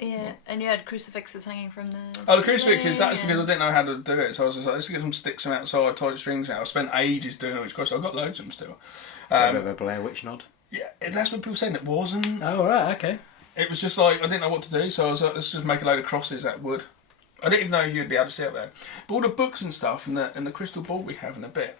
Yeah, and you had crucifixes hanging from the the crucifixes, that's because I didn't know how to do it. So I was just like, let's get some sticks from outside, tie the strings out. I spent ages doing all this. I've got loads of them still. A bit of a Blair Witch nod. Yeah, that's what people saying. It wasn't. Oh, right, okay. It was just like, I didn't know what to do, so I was like, let's just make a load of crosses out of wood. I didn't even know you'd be able to see it there. But all the books and stuff and the crystal ball we have in a bit.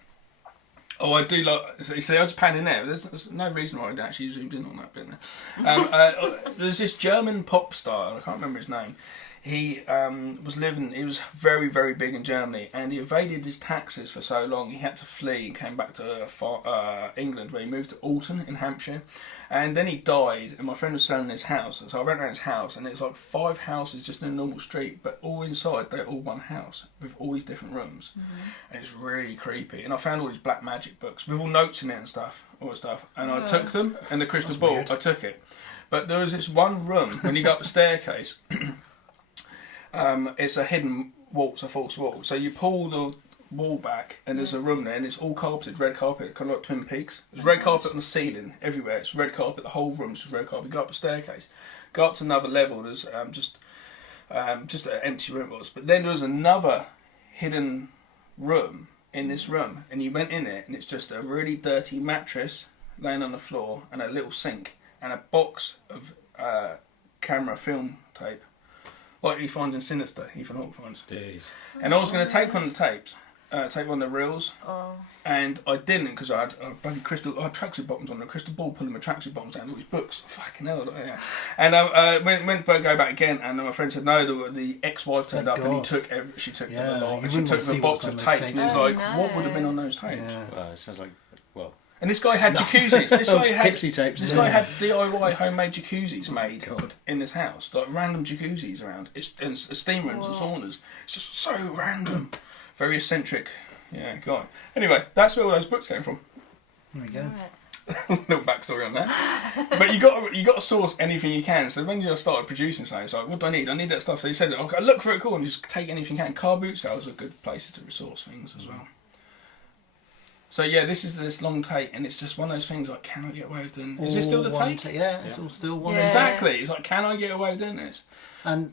Oh, I do like. You see, I was panning there. There's no reason why I actually zoomed in on that bit there. There's this German pop star. I can't remember his name. He was living. He was very, very big in Germany, and he evaded his taxes for so long. He had to flee and came back to England, where he moved to Alton in Hampshire, and then he died. And my friend was selling his house, so I went around his house, and it's like 5 houses just in a normal street, but all inside they're all one house with all these different rooms, and it's really creepy. And I found all these black magic books with all notes in it and stuff, all that stuff, and I took them. And the crystal ball, weird. I took it, but there was this one room when you go up the staircase. It's a hidden wall, it's a false wall. So you pull the wall back and there's a room there and it's all carpeted, red carpet, kind of like Twin Peaks. There's red carpet on the ceiling, everywhere. It's red carpet, the whole room's red carpet. You go up a staircase, go up to another level, there's just an empty room it was. But then there was another hidden room in this room and you went in it and it's just a really dirty mattress laying on the floor and a little sink and a box of camera film tape. Like he finds in Sinister, Ethan Hawke finds. Jeez. And I was going to take one of the tapes, take one of the reels, and I didn't because I had a bloody tracksuit bottoms on, a crystal ball pulling my tracksuit bottoms down, all these books, fucking hell. Yeah. And I went to go back again, and my friend said no, the ex-wife turned up and she took the lot, and she took the box of tapes, and he was like, what would have been on those tapes? Yeah. Well, it sounds like, well... And this guy had jacuzzis. This guy had Pixie tapes. This guy had DIY homemade jacuzzis made in this house, like random jacuzzis around. And steam rooms and saunas. It's just so random, very eccentric. Yeah, guy. Anyway, that's where all those books came from. There we go. Little backstory on that. But you got to source anything you can. So when you started producing something, it's like, what do I need? I need that stuff. So you said, okay, look for it cool and just take anything you can. Car boot sales are good places to resource things as well. So yeah, this is this long take, and it's just one of those things like, can I get away with doing? Is this still the take? Yeah, it's all still one. Yeah. Exactly. It's like, can I get away with doing this? And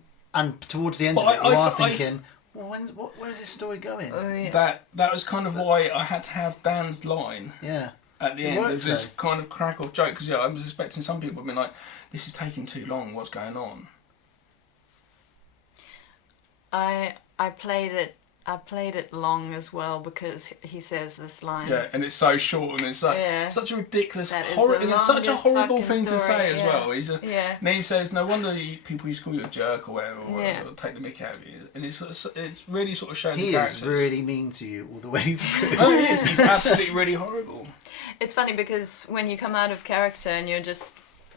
towards the end of it, you are thinking, well, where is this story going? Oh, yeah. That was kind of why I had to have Dan's line. Yeah. At the end, there's this kind of crack-off joke because I was expecting some people to be like, "This is taking too long. What's going on?" I played it long as well because he says this line. Yeah, and it's so short and it's like such a ridiculous, and it's such a horrible thing to say as well. And then he says, "No wonder people used to call you a jerk or whatever, or take the mick out of you." And it's really sort of showing the characters. He is really mean to you all the way through. Oh, he is. He's absolutely really horrible. It's funny because when you come out of character and you're just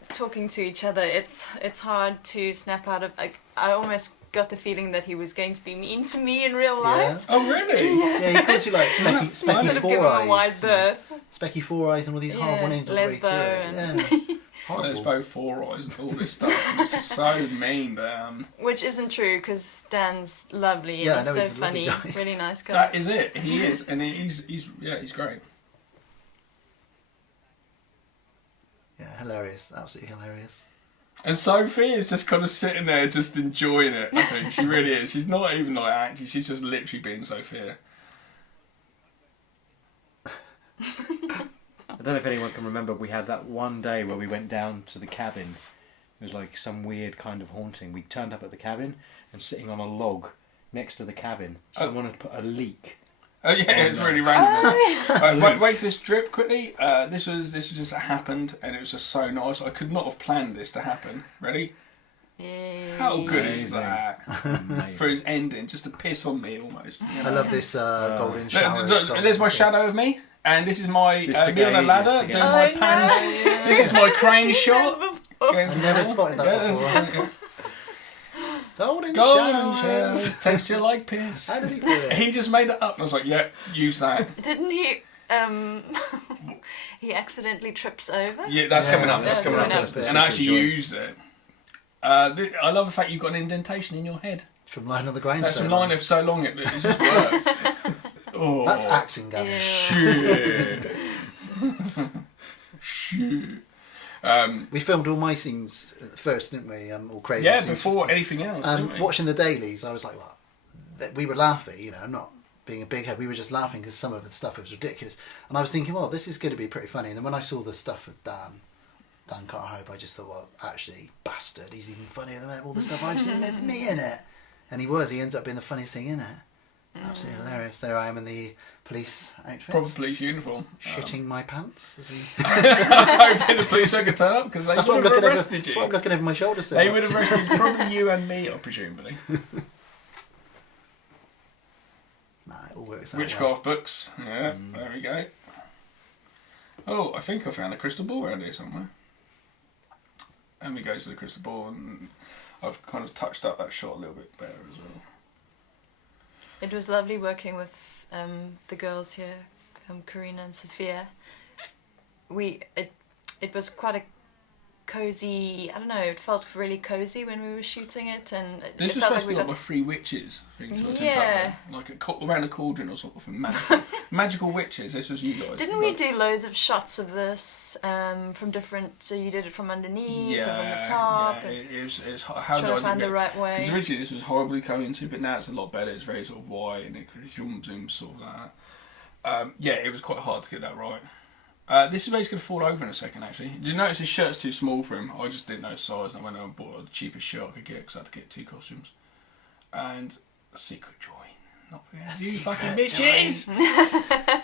talking to each other, it's hard to snap out of. I almost got the feeling that he was going to be mean to me in real life. Yeah. Oh, really? Yeah, he calls you like Specky Four Eyes. Specky Four Eyes and all these horrible names all the way through it. Yeah. Lesbo, Four Eyes and all this stuff. And this is so mean, but... Which isn't true, because Dan's lovely and he's so funny. Really nice guy. That is it. He is. And he's great. Yeah, hilarious. Absolutely hilarious. And Sophie is just kind of sitting there just enjoying it, I think. She really is. She's not even like acting, she's just literally being Sophia. I don't know if anyone can remember, we had that one day where we went down to the cabin. It was like some weird kind of haunting. We turned up at the cabin and sitting on a log next to the cabin, someone had put a leak Oh yeah, it's really random. Wait for this drip quickly. This just happened, and it was just so nice. I could not have planned this to happen. Ready? Yay. How good is that? For his ending, just to piss on me almost. You know? I love this golden shower. There's my shadow of me, and this is my me on a ladder doing my pan. This is my crane shot. I've never spotted that before. Golden showers. Texture like piss. How does he do it? He just made it up, and I was like, "Yeah, use that." Didn't he? He accidentally trips over. Yeah, that's coming up. That's coming up. And I actually used it. I love the fact you've got an indentation in your head. From lying on the ground. That's from lying there so long it just works. Oh, that's acting, Gavin. Shit. Shit. We filmed all my scenes first, didn't we? All crazy. Yeah, scenes before anything else. Didn't we? Watching the dailies, I was like, well, we were laughing, you know, not being a big head. We were just laughing because some of the stuff was ridiculous. And I was thinking, well, this is going to be pretty funny. And then when I saw the stuff with Dan Carhope, I just thought, well, actually, bastard, he's even funnier than all the stuff I've seen with me in it. And he ends up being the funniest thing in it. Absolutely hilarious. There I am in the police outfit. Proper police uniform. Shitting my pants. As we... Hoping the police were going to turn up because they would have arrested you. That's what I'm looking over my shoulder. So they would have arrested probably you and me, presumably. Nah, it all works out. Witchcraft books. Yeah, there we go. Oh, I think I found a crystal ball around here somewhere. And we go to the crystal ball, and I've kind of touched up that shot a little bit better as well. It was lovely working with the girls here, Karina and Sophia. It was quite a cozy. I don't know. It felt really cozy when we were shooting it, and this was supposed to be like the Three Witches thing. Yeah, like around a cauldron or sort of magical witches. This was you guys. Didn't we do loads of shots of this from different? So you did it from underneath, from on the top. Yeah, it was how trying to find the right way. Because originally this was horribly coming into, but now it's a lot better. It's very sort of wide and it zooms sort of like that. Yeah, it was quite hard to get that right. This is where he's going to fall over in a second, actually. Did you notice his shirt's too small for him? I just didn't know his size, and I went out and bought the cheapest shirt I could get because I had to get 2 costumes. And a secret joy. Not you fucking bitches!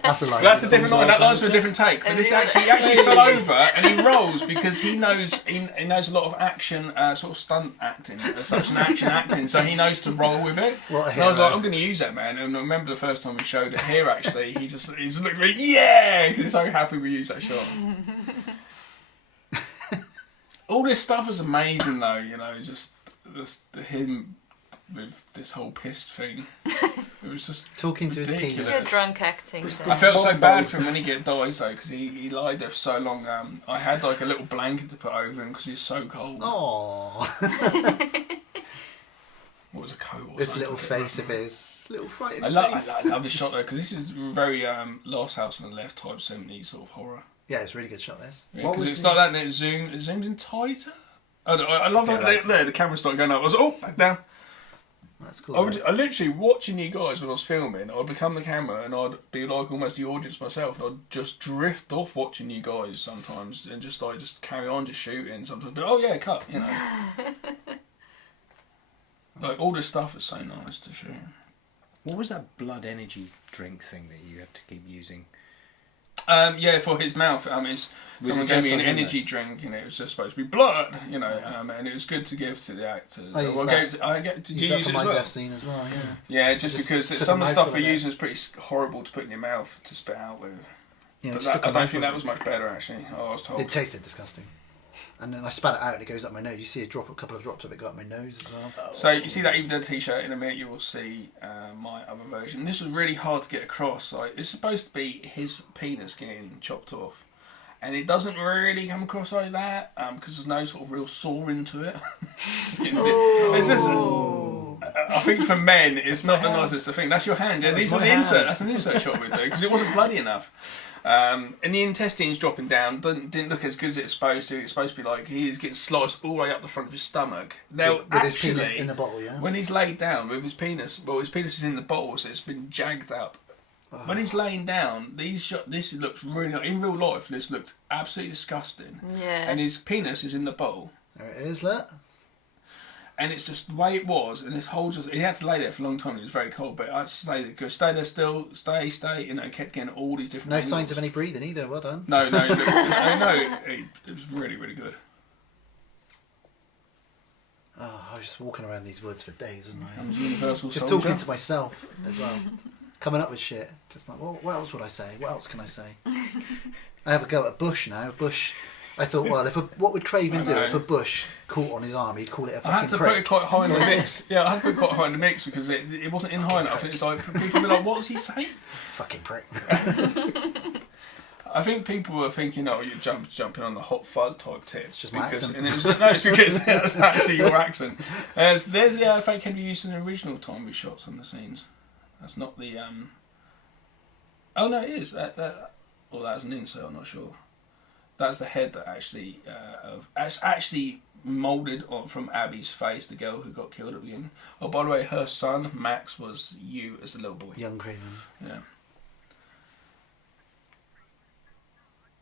That's a line. That's a different line. That line's for a different take. But this actually fell over, and he rolls because he knows a lot of action, sort of stunt acting, such an action acting. So he knows to roll with it. And I was like, I'm going to use that, man. And I remember the first time we showed it here. Actually, he just looked at me, yeah, because he's so happy we used that shot. All this stuff is amazing, though. You know, just him with this whole pissed thing. It was just talking to ridiculous. his penis. You're drunk acting. So. I felt so bad for him when he dies though, because he lied there for so long. I had like a little blanket to put over him because he's so cold. Aww. What was a coat? This little face of his, little frightened face. I love this shot though, because this is very Last House on the Left type 70s sort of horror. Yeah, it's a really good shot. This. Yeah, because it's like that, and it zooms in tighter. I love that the camera started going up. I was like, oh, back down. That's cool. I literally watching you guys when I was filming. I'd become the camera and I'd be like almost the audience myself, and I'd just drift off watching you guys sometimes, and just carry on just shooting sometimes. But oh yeah, cut, you know. Like all this stuff is so nice to shoot. What was that blood energy drink thing that you had to keep using? Yeah, for his mouth. Someone gave me an energy drink, and it was just supposed to be blood, you know, and it was good to give to the actors. Did you use it as well? Death scene as well, yeah. Yeah, just because some of the stuff we're using is pretty horrible to put in your mouth to spit out with. Yeah, but I don't think that was much better actually. I was told it tasted disgusting. And then I spat it out and it goes up my nose. You see a couple of drops of it go up my nose as well. So you see that Evil Dead t-shirt, in a minute you will see my other version. This was really hard to get across. Like, it's supposed to be his penis getting chopped off. And it doesn't really come across like that because there's no sort of real sawing to it. It's just, I think for men it's not the nicest thing. That's your hand. Yeah, these are the insert. That's an insert shot we do because it wasn't bloody enough. And the intestines dropping down didn't look as good as it's supposed to. It's supposed to be like he's getting sliced all the way up the front of his stomach. Now, with his penis in the bottle, yeah? When he's laid down with his penis, his penis is in the bottle, so it's been jagged up. Oh. When he's laying down, this looks really... In real life, this looked absolutely disgusting. Yeah. And his penis is in the bottle. There it is, look. and it's just the way it was, and this whole he had to lay there for a long time. It was very cold, but I had to stay there. Go, stay there still, stay. Kept getting all these different. No angles. signs of any breathing either. Well done. No. It was really, really good. Oh, I was just walking around these woods for days, wasn't I? I was Universal just Soldier. talking to myself as well, coming up with shit. Just like, well, what else would I say? What else can I say? I have a go at Bush now. Bush. I thought, well, what would Craven do if a bush caught on his arm? He'd call it a fucking I had to prick. put it quite high in the mix. Yeah, I had to put it quite high in the mix because it wasn't in high enough. It's like people were like, "What does he say?" Fucking prick. I think people were thinking, "Oh, you're jumping on the hot fuzz type tits." Just my accent. And it's because that's actually your accent. There's the fake head we used in the original time we shot some of the scenes. That's not the. Oh no, it is. That was an insert. I'm not sure. That's the head that actually that's actually moulded from Abby's face, the girl who got killed at the beginning. Oh, by the way, her son Max was you as a little boy. Young Craven. Yeah.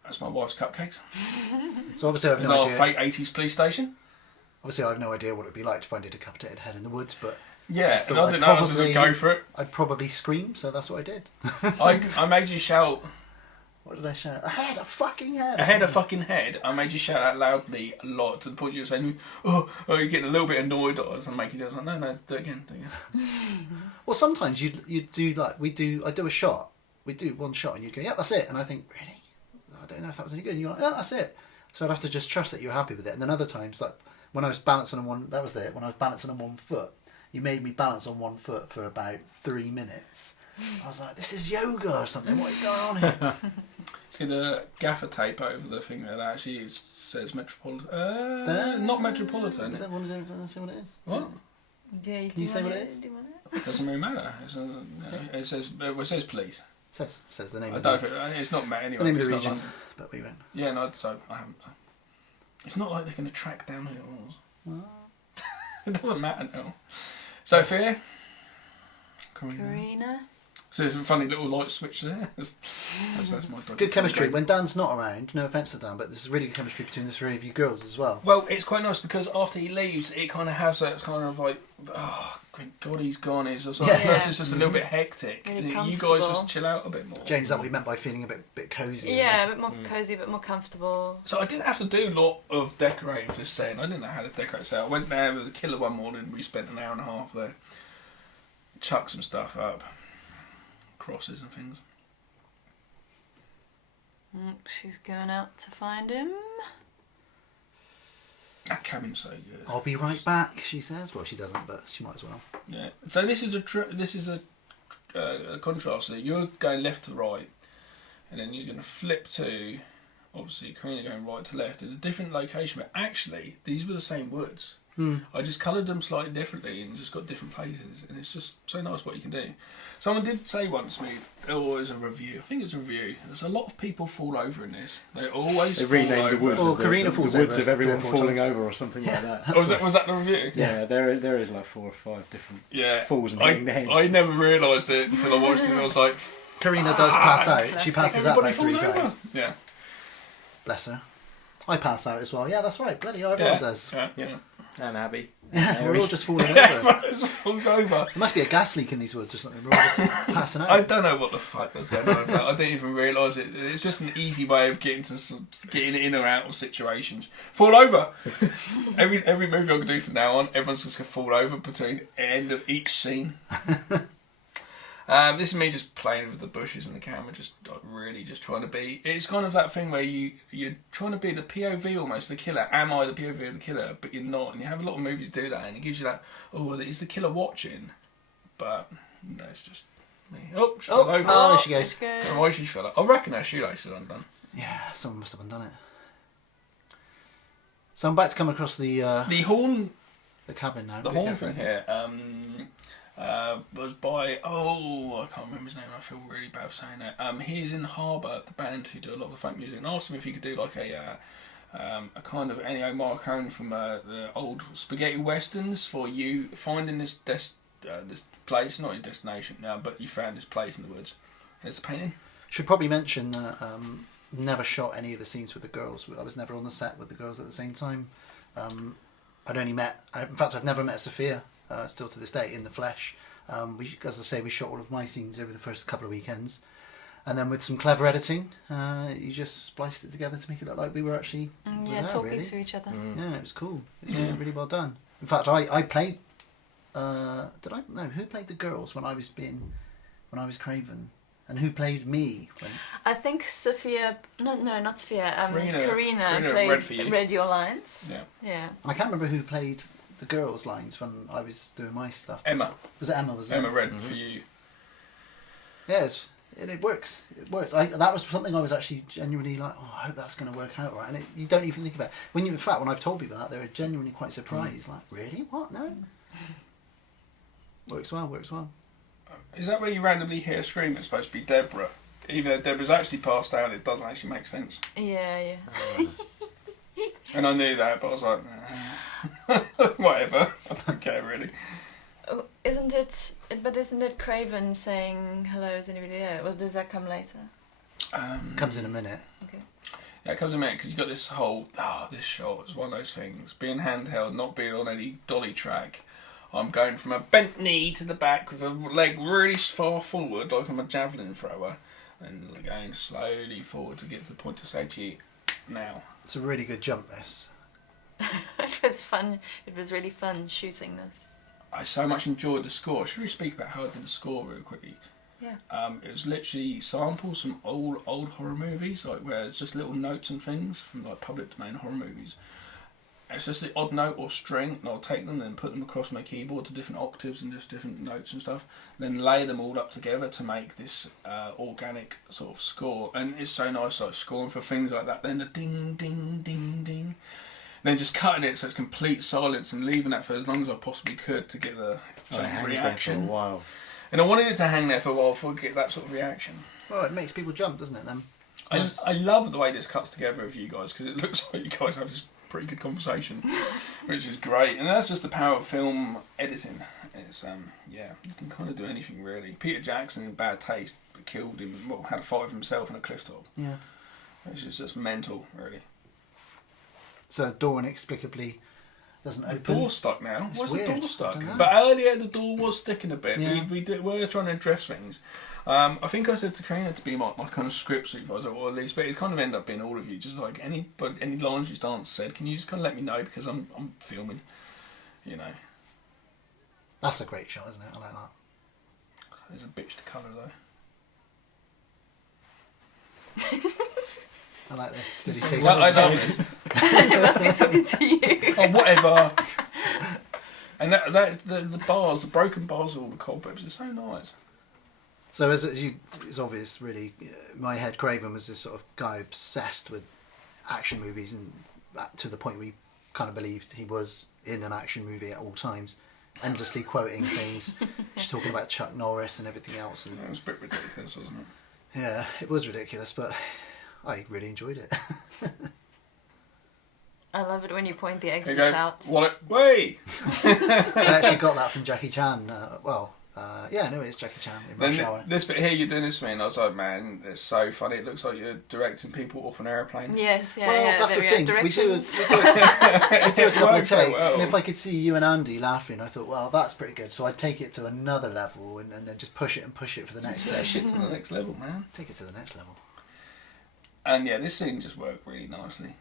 That's my wife's cupcakes. So obviously I've It's no our idea. fake 80s police station. Obviously I've no idea what it'd be like if I did a decapitated head in the woods, but Yeah, just and thought I didn't I'd know I was going to probably- go for it. I'd probably scream. So that's what I did. I made you shout, What did I shout? A head, a fucking head. a head, a fucking head. I made you shout out loudly a lot to the point you were saying, oh, you're getting a little bit annoyed. I was making you, I was like, no, do it again. Well, sometimes you do like I do a shot. We do one shot, and you go, yeah, that's it. And I think, really, I don't know if that was any good. And you're like, yeah, that's it. So I'd have to just trust that you're happy with it. And then other times, like when I was balancing on one, that was it. When I was balancing on one foot, you made me balance on one foot for about 3 minutes. I was like, this is yoga or something. What is going on here? See the gaffer tape over the thing that actually says Metropolitan. Not Metropolitan. I don't want to see what it is. What? Yeah, Can you say what it is? Do you want it? It doesn't really matter. It says police. Says the name I of don't the, think it's not Met anyway. the name of it's the not region, London. but we went. Yeah, no, so I haven't. It's not like they're going to track down who it was. It doesn't matter now. Sophia? Karina. So there's a funny little light switch there. That's my dodgy Good chemistry. point. When Dan's not around, no offence to Dan, but there's really good chemistry between the three of you girls as well. Well, it's quite nice because after he leaves, it kind of has that kind of like, oh, thank God he's gone. It's just like, Yeah. it's just a little bit hectic. Really You guys comfortable. just chill out a bit more. James, that what you meant by feeling a bit cosy? Yeah, a bit more cosy, a bit more comfortable. So I didn't have to do a lot of decorating for this set. I didn't know how to decorate. So I went there with a killer one morning. We spent an hour and a half there. Chucked some stuff up. Crosses and things. She's going out to find him. That cabin's so good. I'll be right back, she says. Well, she doesn't, but she might as well. Yeah. So this is a contrast. So you're going left to right, and then you're going to flip to, obviously, Karina going right to left in a different location. But actually, these were the same woods. I just coloured them slightly differently and just got different places, and it's just so nice what you can do. Someone did say once to me, oh, it was a review. I think it's a review. There's a lot of people fall over in this. They always They fall renamed over. the woods. Oh, of the, Karina the falls woods over of everyone 3 or 4 falling times. over or something like that. Oh, was that the review? Yeah, there is like 4 or 5 different falls and hitting the heads. I never realised it until I watched it and I was like, Karina does pass out. She passes out everybody about 3 falls over. times. Yeah. Bless her. I pass out as well. Yeah, that's right. Bloody hell, everyone does. Yeah. And Abby. Yeah, we're Mary. all just falling over. There It falls over. must be a gas leak in these woods or something. We're all just passing out. I don't know what the fuck was going on with that. I didn't even realise it. It's just an easy way of getting in or out of situations. Fall over. Every movie I can do from now on, everyone's just gonna fall over between the end of each scene. This is me just playing with the bushes and the camera, just like, really just trying to be. It's kind of that thing where you're trying to be the POV almost, the killer. Am I the POV of the killer? But you're not. And you have a lot of movies do that, and it gives you that. Oh, well, is the killer watching? But no, it's just me. Oh, she fell over. Oh, there she goes. There she I don't know why she fell over. I reckon her shoelaces are undone. Yeah, someone must have undone it. So I'm about to come across the horn. the cabin now. The horn thing here was by, I can't remember his name, I feel really bad for saying that. He's in Harbour, the band who do a lot of the folk music, and asked him if he could do like a kind of Ennio Morricone from the old spaghetti westerns for you finding this this place, not your destination now, but you found this place in the woods. There's a painting. Should probably mention that never shot any of the scenes with the girls. I was never on the set with the girls at the same time. In fact, I've never met Sophia, still to this day, in the flesh. As I say, we shot all of my scenes over the first couple of weekends. And then with some clever editing, you just spliced it together to make it look like we were actually talking really. to each other. Yeah, it was cool. It was really, really well done. In fact, I played... who played the girls when I was Craven? And who played me? I think Sophia... No, not Sophia. Karina played read your lines. Yeah. I can't remember who played the girls' lines when I was doing my stuff. Emma. Was it Emma? Emma read for you. Yes. It works. It works. That was something I was actually genuinely like, I hope that's going to work out right. And you don't even think about it. In fact, when I've told people that, they're genuinely quite surprised. Like, really? What? No? Works well. Is that where you randomly hear a scream? It's supposed to be Deborah. Even though Deborah's actually passed out, it doesn't actually make sense. Yeah. And I knew that, but I was like, nah. Whatever. I don't care, really. Oh, isn't it Craven saying hello, is anybody there? Or does that come later? Comes in a minute. Okay. Yeah, it comes in a minute because you've got this whole, this shot is one of those things. Being handheld, not being on any dolly track. I'm going from a bent knee to the back with a leg really far forward like I'm a javelin thrower and going slowly forward to get to the point to say to you, now. It's a really good jump, this. It was fun. It was really fun shooting this. I so much enjoyed the score. Should we speak about how I did the score real quickly? Yeah. It was literally samples from old horror movies, like where it's just little notes and things from like public domain horror movies. It's just the odd note or string, and I'll take them and put them across my keyboard to different octaves and just different notes and stuff. Then lay them all up together to make this organic sort of score. And it's so nice, like scoring for things like that. Then the ding, ding, ding, ding. Then just cutting it so it's complete silence and leaving that for as long as I possibly could to get the reaction. There for a while. And I wanted it to hang there for a while before I get that sort of reaction. Well, it makes people jump, doesn't it, then? I love the way this cuts together with you guys because it looks like you guys have this pretty good conversation, which is great. And that's just the power of film editing. It's you can kind of do anything really. Peter Jackson, in bad taste, killed him. Well, had a fight with himself in a cliff top. Yeah. Which is just mental, really. So the door inexplicably doesn't open. The door's stuck now. It's Why's weird. the door stuck? I don't know. But earlier the door was sticking a bit. Yeah. We were trying to address things. I think I said to Karina to be my kind of script supervisor, or at least, but it kind of ended up being all of you. Just like any lines you start said, can you just kind of let me know because I'm filming, you know. That's a great shot, isn't it? I like that. There's a bitch to colour though. I like this. Did he say Well, I something? love this. It must be talking to you. Oh, whatever. And the bars, the broken bars of all the cobwebs are so nice. So it's obvious, really. In my head, Craven was this sort of guy obsessed with action movies, and to the point we kind of believed he was in an action movie at all times, endlessly quoting things, just talking about Chuck Norris and everything else. And It was a bit ridiculous, wasn't it? yeah, it was ridiculous, but I really enjoyed it. I love it when you point the There exits you go. out. Way! I actually got that from Jackie Chan. It's Jackie Chan in Rush Then Hour. this bit here, you're doing this to me, and I was like, man, it's so funny. It looks like you're directing people off an aeroplane. Yes, yeah, Well, yeah. that's the there we thing. go. We do a Directions. couple of works so takes, well. and if I could see you and Andy laughing, I thought, well, that's pretty good. So I'd take it to another level, and then just push it for the next Take that take. shit to the next level, man. Take it to the next level. And yeah, this scene just worked really nicely.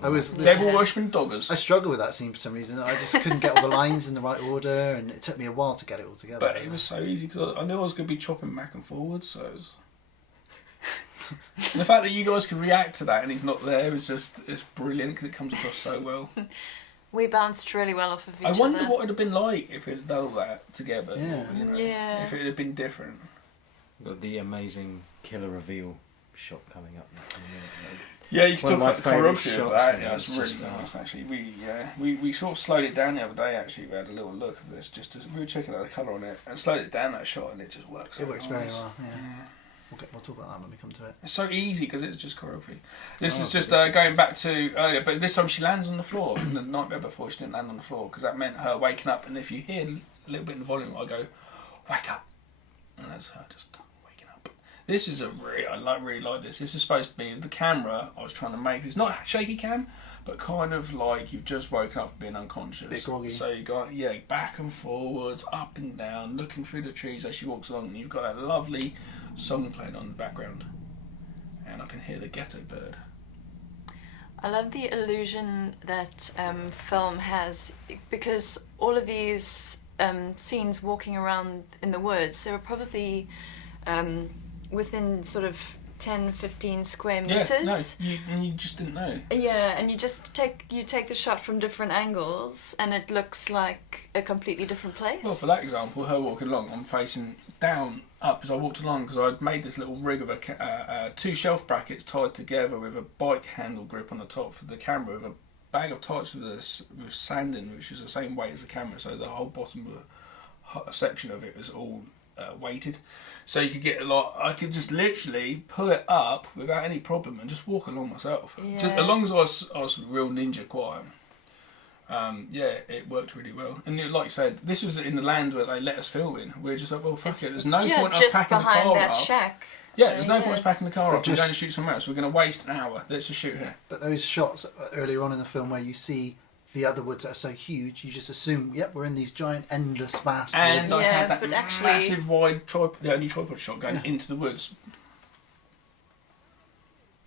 Devil Devil Worshiping Doggers. I struggle with that scene for some reason. I just couldn't get all the lines in the right order, and it took me a while to get it all together. But it was so easy because I knew I was going to be chopping back and forwards, so it was... And the fact that you guys can react to that and he's not there is it's brilliant because it comes across so well. We bounced really well off of each I other. wonder what it would have been like if we'd have done all that together. Yeah. You know, Yeah. If it had been different. Got the amazing killer reveal shot coming up. Yeah, you can One talk of about the my favourite choreography of shots, that. and Yeah, it's it's really just, nice actually. We sort of slowed it down the other day actually. We had a little look of this just to we were checking out the colour on it and slowed it down that shot and it just works. It works so very nice. well. Yeah. We'll talk about that when we come to it. It's so easy because it's just choreography. This Oh, is just it's going back to earlier, but this time she lands on the floor. And the nightmare before she didn't land on the floor because that meant her waking up. And if you hear a little bit in the volume, I go, "Wake up," and that's her just waking up. This is I really like this. This is supposed to be the camera. I was trying to make this not shaky cam, but kind of like you've just woken up from being unconscious. Bit groggy. So you got back and forwards, up and down, looking through the trees as she walks along, and you've got that lovely song playing on the background, and I can hear the ghetto bird. I love the illusion that film has, because all of these scenes walking around in the woods, they were probably within sort of 10, 15 square meters. Yeah, no, you just didn't know. Yeah, and you just take the shot from different angles, and it looks like a completely different place. Well, for that example, her walking along, I'm facing down, up as I walked along, because I'd made this little rig of two shelf brackets tied together with a bike handle grip on the top for the camera, with a bag of tights with sand in, which is the same weight as the camera, so the whole bottom section of it was all weighted. So you could get I could just literally pull it up without any problem and just walk along myself. Yeah. Just, as long as I was real ninja quiet. It worked really well. And like you said, this was in the land where they let us film in. We're just like, well, fuck it. There's no point us packing the car just behind that up. shack. Yeah, there's no point us packing the car up. We're just- going to shoot somewhere else. We're going to waste an hour. Let's just shoot here. But those shots earlier on in the film where you see the other woods that are so huge, you just assume, yep, we're in these giant, endless, vast And woods. I Yeah, had that but actually- massive wide the only tripod shot going into the woods.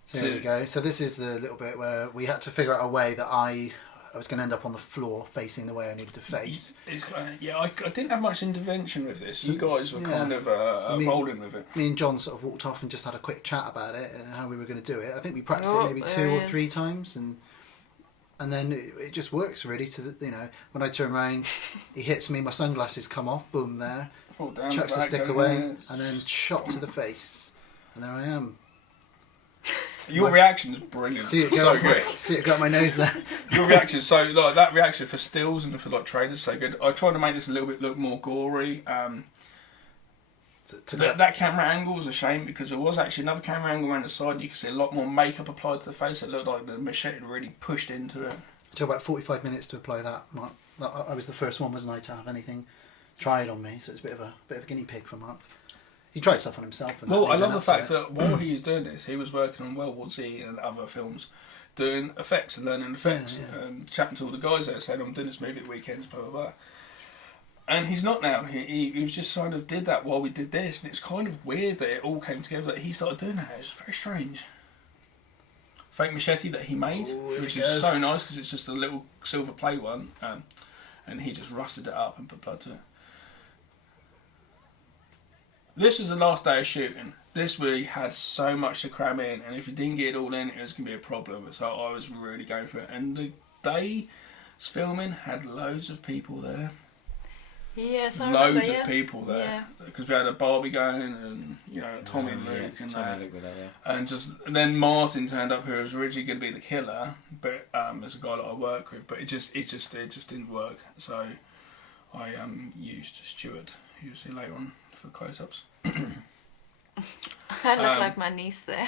So here we go. So this is the little bit where we had to figure out a way that I was going to end up on the floor facing the way I needed to face. I didn't have much intervention with this. You guys were kind of me- rolling with it. Me and John sort of walked off and just had a quick chat about it and how we were going to do it. I think we practiced Oh, it maybe there 2 or he 3 is. times, and then it just works really. When I turn around, he hits me, my sunglasses come off, boom, there, Fall down chucks the back, stick go away, there. and then shot to the face, and there I am. Your reaction is brilliant. See it go, So good. see it go up my nose there. Your reaction, so like that reaction for stills and for like trailers, so good. I tried to make this a little bit look more gory. That camera angle was a shame because there was actually another camera angle around the side. You could see a lot more makeup applied to the face. It looked like the machete had really pushed into it. It took about 45 minutes to apply that. I was the first one, wasn't I, to have anything tried on me, so it's a bit of a guinea pig for Mark. He tried stuff on himself. And Well, I love the up to fact it. that while he was doing this, he was working on World War Z and other films, doing effects and learning effects, Yeah. and chatting to all the guys there, saying, I'm doing this movie at weekends, blah, blah, blah. And he's not now. He was just kind of did that while we did this, and it's kind of weird that it all came together, that he started doing that. It was very strange. Fake machete that he made, Oh, here which we is go. so nice because it's just a little silver plate one, and he just rusted it up and put blood to it. This was the last day of shooting. This we had so much to cram in, and if you didn't get it all in, it was going to be a problem. So I was really going for it. And the day's filming had loads of people there. Yes, I remember, Loads yeah. of people there. Yeah. Because we had a Barbie going, and Tommy and Yeah, Luke, and Tommy that. and Luke were there, yeah. And then Martin turned up, who was originally going to be the killer, but there's a guy that I work with, but it just didn't work. So I used Stuart, who you'll see later on for the close-ups. I look like my niece there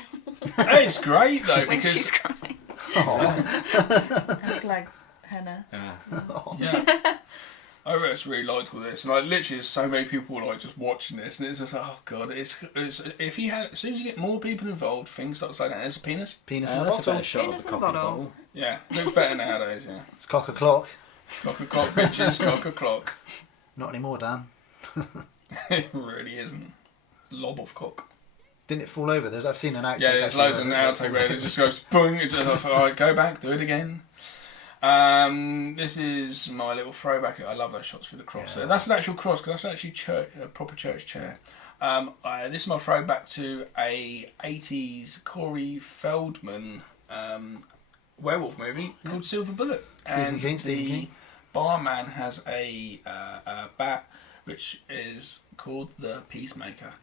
It's great though when she's because crying. Oh. I look like Hannah. yeah, I really liked all this, and like literally, there's so many people like just watching this, and it's just oh god, it's if you had as soon as you get more people involved, things start slowing down. There's a penis. Penis in a That's a bottle. better shot Penis of in the a cock and bottle. bottle. Yeah, looks better nowadays. Yeah, It's cock a clock. cock a clock, bitches, cock a clock. Not anymore, Dan. It really isn't. Lob of cock. Didn't it fall over? I've seen an outtake. Yeah, there's actually loads of where outtake where it just goes boom. It just alright, go back, do it again. This is my little throwback. I love those shots for the cross. Yeah. That's an actual cross because that's actually a proper church chair. This is my throwback to a 80s Corey Feldman werewolf movie called Silver Bullet. Stephen King. Barman has a bat which is called the Peacemaker.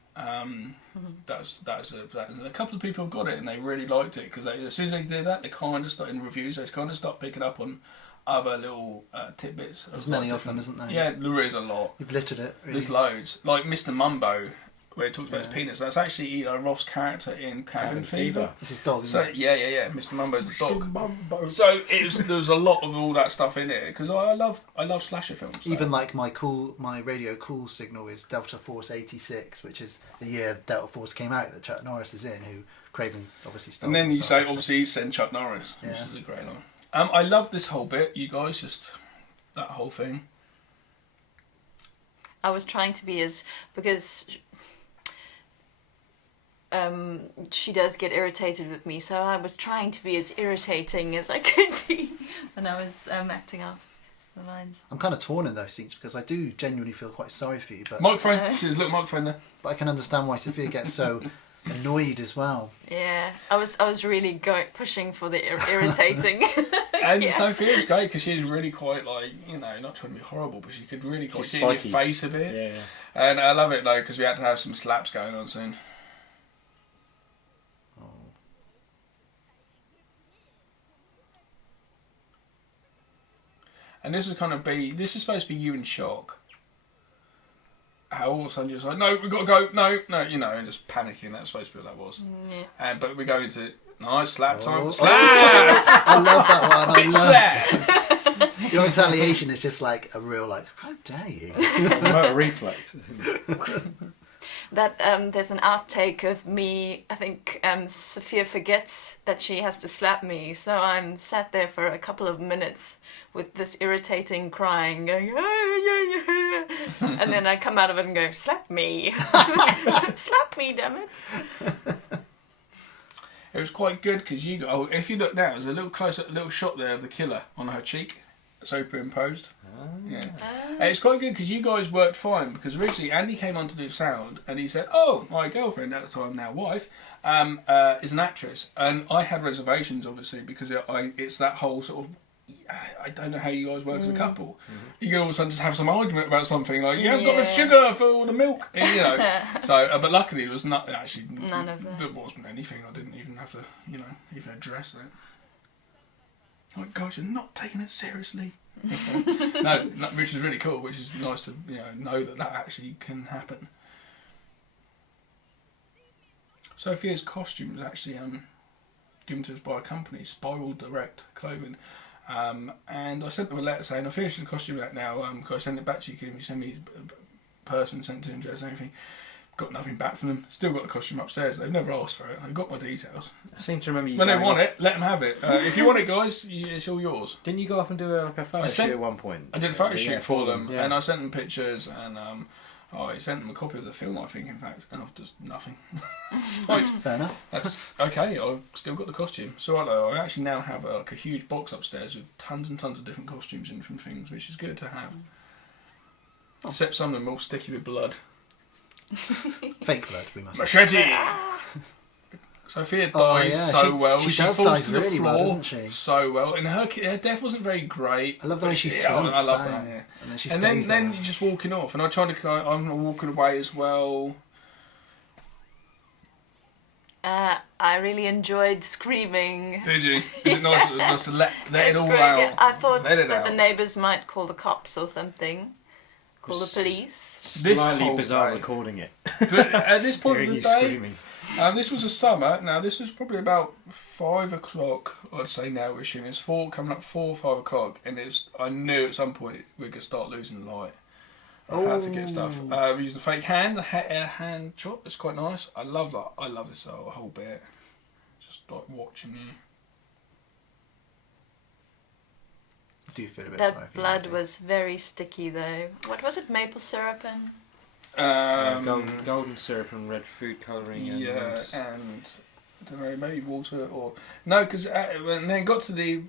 That's a couple of people have got it and they really liked it because as soon as they do that, they kind of start in reviews. They kind of start picking up on other little tidbits. There's many of them, isn't there? Yeah, there is a lot. You've littered it. Really. There's loads. Like Mr. Mumbo, where he talks about his Yeah. penis. That's actually Eli Roth's character in Cabin Fever. It's his dog. So Isn't it? yeah. Mr. Mumbo's the dog. So there was a lot of all that stuff in it because I love slasher films. So. Even like my radio cool signal is Delta Force 86, which is the year Delta Force came out that Chuck Norris is in, who Craven obviously stars. and then you himself say after. obviously he sent Chuck Norris, which Yeah. is a great line. I love this whole bit, you guys, just that whole thing. I was trying to be because she does get irritated with me, so I was trying to be as irritating as I could be when I was acting out the lines. I'm kind of torn in those scenes because I do genuinely feel quite sorry for you, but Microphone, she's a little microphone there. But I can understand why Sophia gets so annoyed as well. Yeah, I was really pushing for the irritating. And Sophia's great because she's really quite like, you know, not trying to be horrible, but she could really quite see in your face a bit. Yeah. And I love it though because we had to have some slaps going on soon. Oh. And this is supposed to be you in shock. How all of a sudden you're just like, no, we've got to go, no, you know, and just panicking. That's supposed to be what that was. Yeah. But we go into nice slap time. Oh. Slap! I love that one. Bitch slap! Your retaliation is just like a real like, how dare you? Motor reflex. That there's an outtake of me. I think Sophia forgets that she has to slap me, so I'm sat there for a couple of minutes with this irritating crying, going, and then I come out of it and go, slap me, slap me, damn it. It was quite good because if you look now, there's a little little shot there of the killer on her cheek, superimposed. Yeah, and it's quite good because you guys worked fine because originally Andy came on to do sound and he said, "Oh, my girlfriend at the time, now wife, is an actress," and I had reservations obviously because it's that whole sort of. I don't know how you guys work as a couple. You can all of a sudden just have some argument about something like you haven't got the sugar for all the milk, you know. So, but luckily there was none of that. There wasn't anything. I didn't even have to, you know, even address that. Like, guys, you're not taking it seriously. No, which is really cool. Which is nice to know that actually can happen. Sophia's costume was actually given to us by a company, Spiral Direct Clothing. And I sent them a letter saying I finished the costume back now. Can I send it back to you? Can you send me a person sent to address and everything? Got nothing back from them. Still got the costume upstairs. They've never asked for it. They've got my details. I seem to remember you. When they want it, let them have it. If you want it, guys, it's all yours. Didn't you go off and do a photo shoot at one point? I did a photo shoot for them, yeah. and I sent them pictures, and I sent them a copy of the film, I think, in fact, and I've just nothing. Fair enough. That's okay. I've still got the costume. So I actually now have a huge box upstairs with tons and tons of different costumes in from things, which is good to have. Except some of them are all sticky with blood. Fake blood, we must say. Machete! Sophia dies so well. She falls does to the really floor well, doesn't she? so well. And her death wasn't very great. I love the way she slumps I love down, that, yeah. and then she And stays then there. you're just walking off. And I'm walking away as well. I really enjoyed screaming. Did you? Is it nice to let it all great. out? Yeah, I thought Let it that out. the neighbours might call the cops or something. Call the police. This Slightly whole bizarre day. recording it. But at this point of Hearing the you day, screaming. this was a summer. Now this was probably about 5 o'clock. I'd say now we're assuming it's coming up 4 or 5 o'clock, and I knew at some point we could start losing light. I had to get stuff. We used a fake hand, a hand chop. It's quite nice. I love that. I love this whole bit. Just like watching you. I do feel a bit sorry That for you, blood Andy. was very sticky though. What was it? Maple syrup and. Golden syrup and red food colouring. Yeah, and I don't know, maybe water or no, because when they got to the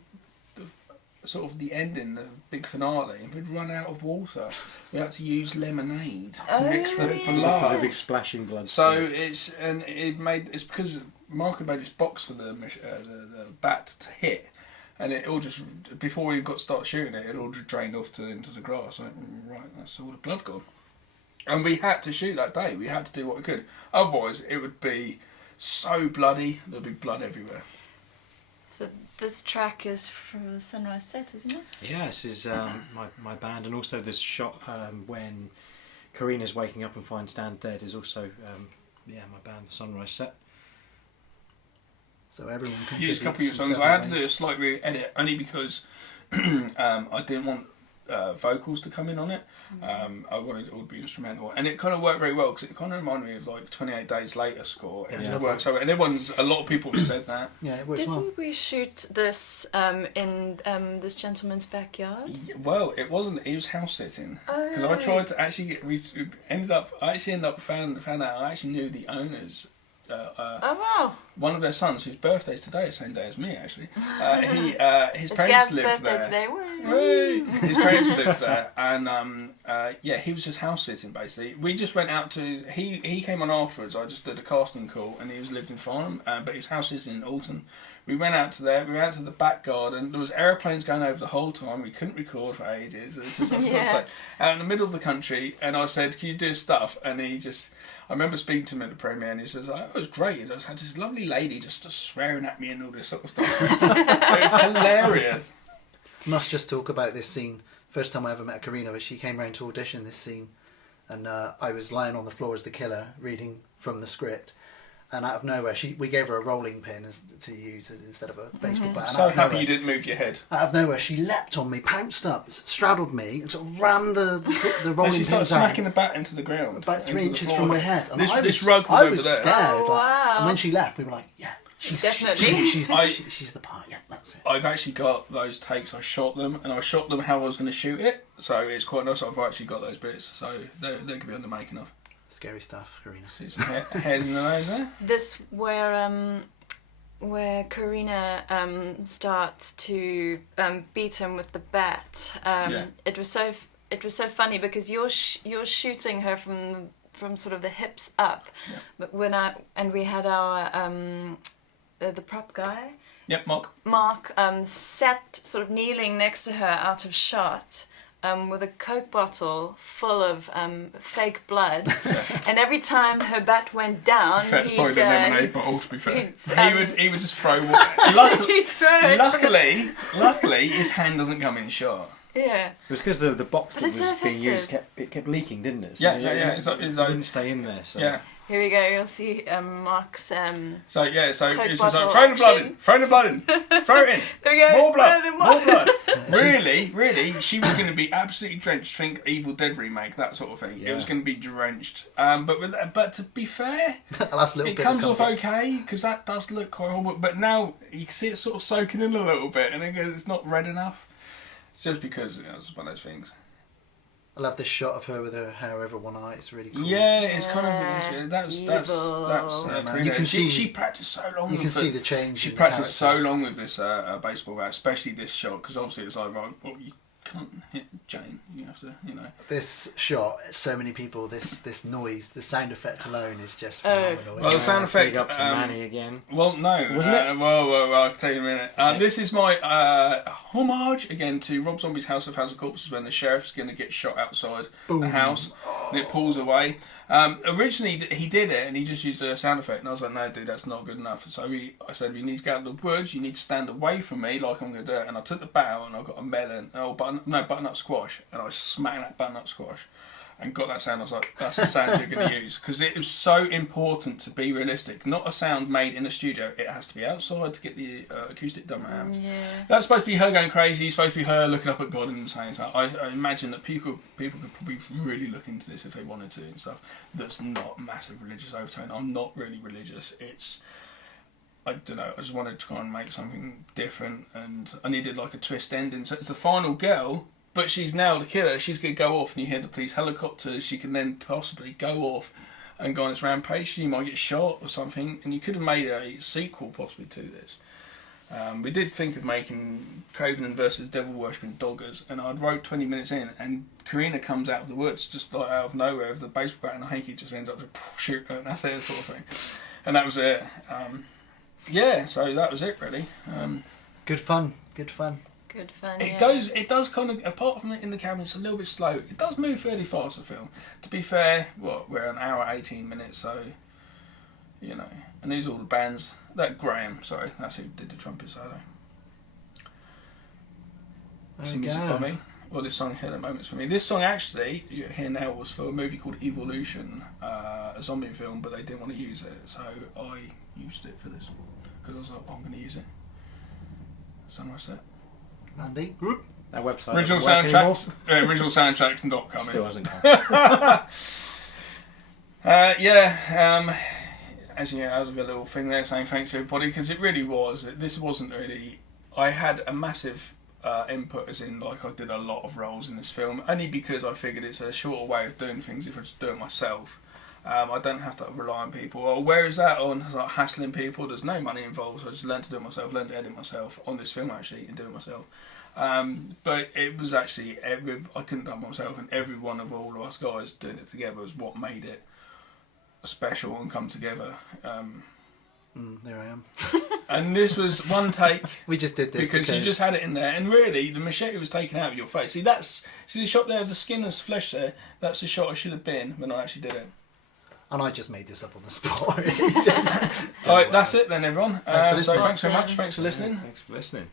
sort of the ending, the big finale, and we'd run out of water. We had to use lemonade to mix the For the blood. big splashing blood. So scene. it's because Mark had made this box for the bat to hit, and it all just before we got to start shooting it all just drained off into the grass. Like, right, that's all the blood gone. And we had to shoot that day. We had to do what we could. Otherwise, it would be so bloody. There'd be blood everywhere. So this track is from Sunrise Set, isn't it? Yeah, this is my band, and also this shot when Karina's waking up and finds Dan dead is also my band, Sunrise Set. So everyone Use contributes a couple of in songs. several I had to ways. do a slight edit only because I didn't want vocals to come in on it. I wanted it all to be instrumental, and it kind of worked very well because it kind of reminded me of like 28 Days Later score. It works so, and a lot of people have said that. Yeah, it works well. Didn't we shoot this in this gentleman's backyard? Well, it wasn't. He was house sitting because I tried to actually ended up found out I actually knew the owners. Oh wow! One of their sons, whose birthday's today, the same day as me actually. His It's parents Gav's lived birthday there. today. Whee! His parents lived there, and he was just house sitting basically. We just went out to. He came on afterwards. I just did a casting call, and he lived in Farnham, but he was house sitting in Alton. We went out to there. We went out to the back garden. There was aeroplanes going over the whole time. We couldn't record for ages. It was just out in the middle of the country. And I said, "Can you do stuff?" And he just. I remember speaking to him at the premiere, and he says, "Oh, it was great. I had this lovely lady just swearing at me and all this sort of stuff." It was hilarious. Must just talk about this scene. First time I ever met Karina, but she came round to audition this scene, and I was lying on the floor as the killer, reading from the script. And out of nowhere, we gave her a rolling pin to use instead of a baseball bat. So happy you didn't move your head. Out of nowhere, she leapt on me, pounced up, straddled me, and sort of rammed the rolling pin. She started smacking the bat into the ground. About 3 inches from my head. And this rug was over there. I was scared. Oh, wow. And when she left, we were like, yeah, she's Definitely. she's the part. Yeah, that's it. I've actually got those takes. I shot them, and I shot them how I was going to shoot it. So it's quite nice. I've actually got those bits. So they could be on the making of. Scary stuff, Karina. See some hairs in the nose there. This where Karina starts to beat him with the bat. It was so funny because you're shooting her from sort of the hips up, but we had our the prop guy. Yep, Mark. Mark sat sort of kneeling next to her out of shot. With a Coke bottle full of fake blood, and every time her bat went down, Probably the lemonade bottle. To be fair, he would just throw. He'd throw it. Luckily, his hand doesn't come in shot. Yeah. It was because the box that was so being used kept leaking, didn't it? So It didn't stay in there. So. Yeah. Here we go. You'll see Mark's. So it's Coke just like bottle throw the blood in, throw it in. There we go. More blood. Really, she was going to be absolutely drenched. Think Evil Dead remake, that sort of thing. Yeah. It was going to be drenched. But to be fair, it comes off okay because that does look quite horrible. But now you can see it sort of soaking in a little bit, and it's not red enough. It's just because it's one of those things. I love this shot of her with her hair over one eye. It's really cool. Yeah, it's kind of that's you can see she practiced so long. You can see the change. She practiced so long with this baseball bat, especially this shot, because obviously it's like, well, you can't hit Jane. You have to, This shot, so many people. This noise, the sound effect alone is just phenomenal. Well, the sound effect. Big up to Manny again. Well, no, wasn't it? Well, I'll tell you in a minute. This is my homage again to Rob Zombie's House of Corpses when the sheriff's going to get shot outside the house and it pulls away. Originally, he did it and he just used a sound effect, and I was like, no, dude, that's not good enough. So I said, we need to get out of the woods. You need to stand away from me, like I'm going to do it. And I took the bat out and I got a butternut squash, and I smacked that butternut squash and got that sound. I was like, that's the sound you're going to use, because it was so important to be realistic. Not a sound made in a studio. It has to be outside to get the acoustic done around. Yeah. That's supposed to be her going crazy. It's supposed to be her looking up at God and saying so. I imagine that people could probably really look into this if they wanted to and stuff. That's not massive religious overtone. I'm not really religious. I don't know, I just wanted to try and make something different, and I needed like a twist ending. So it's the final girl, but she's now the killer. She's going to go off, and you hear the police helicopters. She can then possibly go off and go on this rampage. She might get shot or something, and you could have made a sequel possibly to this. We did think of making Craven versus Devil Worshipping Doggers, and I'd wrote 20 minutes in, and Karina comes out of the woods just like out of nowhere with the baseball bat, and Hanky just ends up to shoot her, and that's it, sort of thing. And that was it. Yeah, so that was it really. Good fun. Good fun. It does kind of, apart from it in the camera, it's a little bit slow. It does move fairly fast, the film. To be fair, we're an hour 18 minutes, so and these are all the bands. That's who did the trumpet solo. Some music by me. Well, this song here at the moment's for me. This song actually, you hear now, was for a movie called Evolution, a zombie film, but they didn't want to use it, so I used it for this because I was like, I'm going to use it. So much that. Andy? That website. Original soundtracks. originalsoundtracks.com. Still hasn't come. As you know, I was a little thing there saying thanks to everybody, because it really was. This wasn't really. I had a massive input, as in, like, I did a lot of roles in this film, only because I figured it's a shorter way of doing things if I just do it myself. I don't have to rely on people. Oh, where is that on? Like hassling people. There's no money involved, so I just learned to do it myself, learned to edit myself on this film actually, and do it myself. But it was actually I couldn't do it myself, and every one of all of us guys doing it together was what made it special and come together. There I am. And this was one take. We just did this because you just had it in there, and really the machete was taken out of your face. See the shot there of the skinless flesh there. That's the shot I should have been when I actually did it. And I just made this up on the spot. Alright, that's it then, everyone. Thanks for listening. So thanks very much. Thanks for listening. Thanks for listening.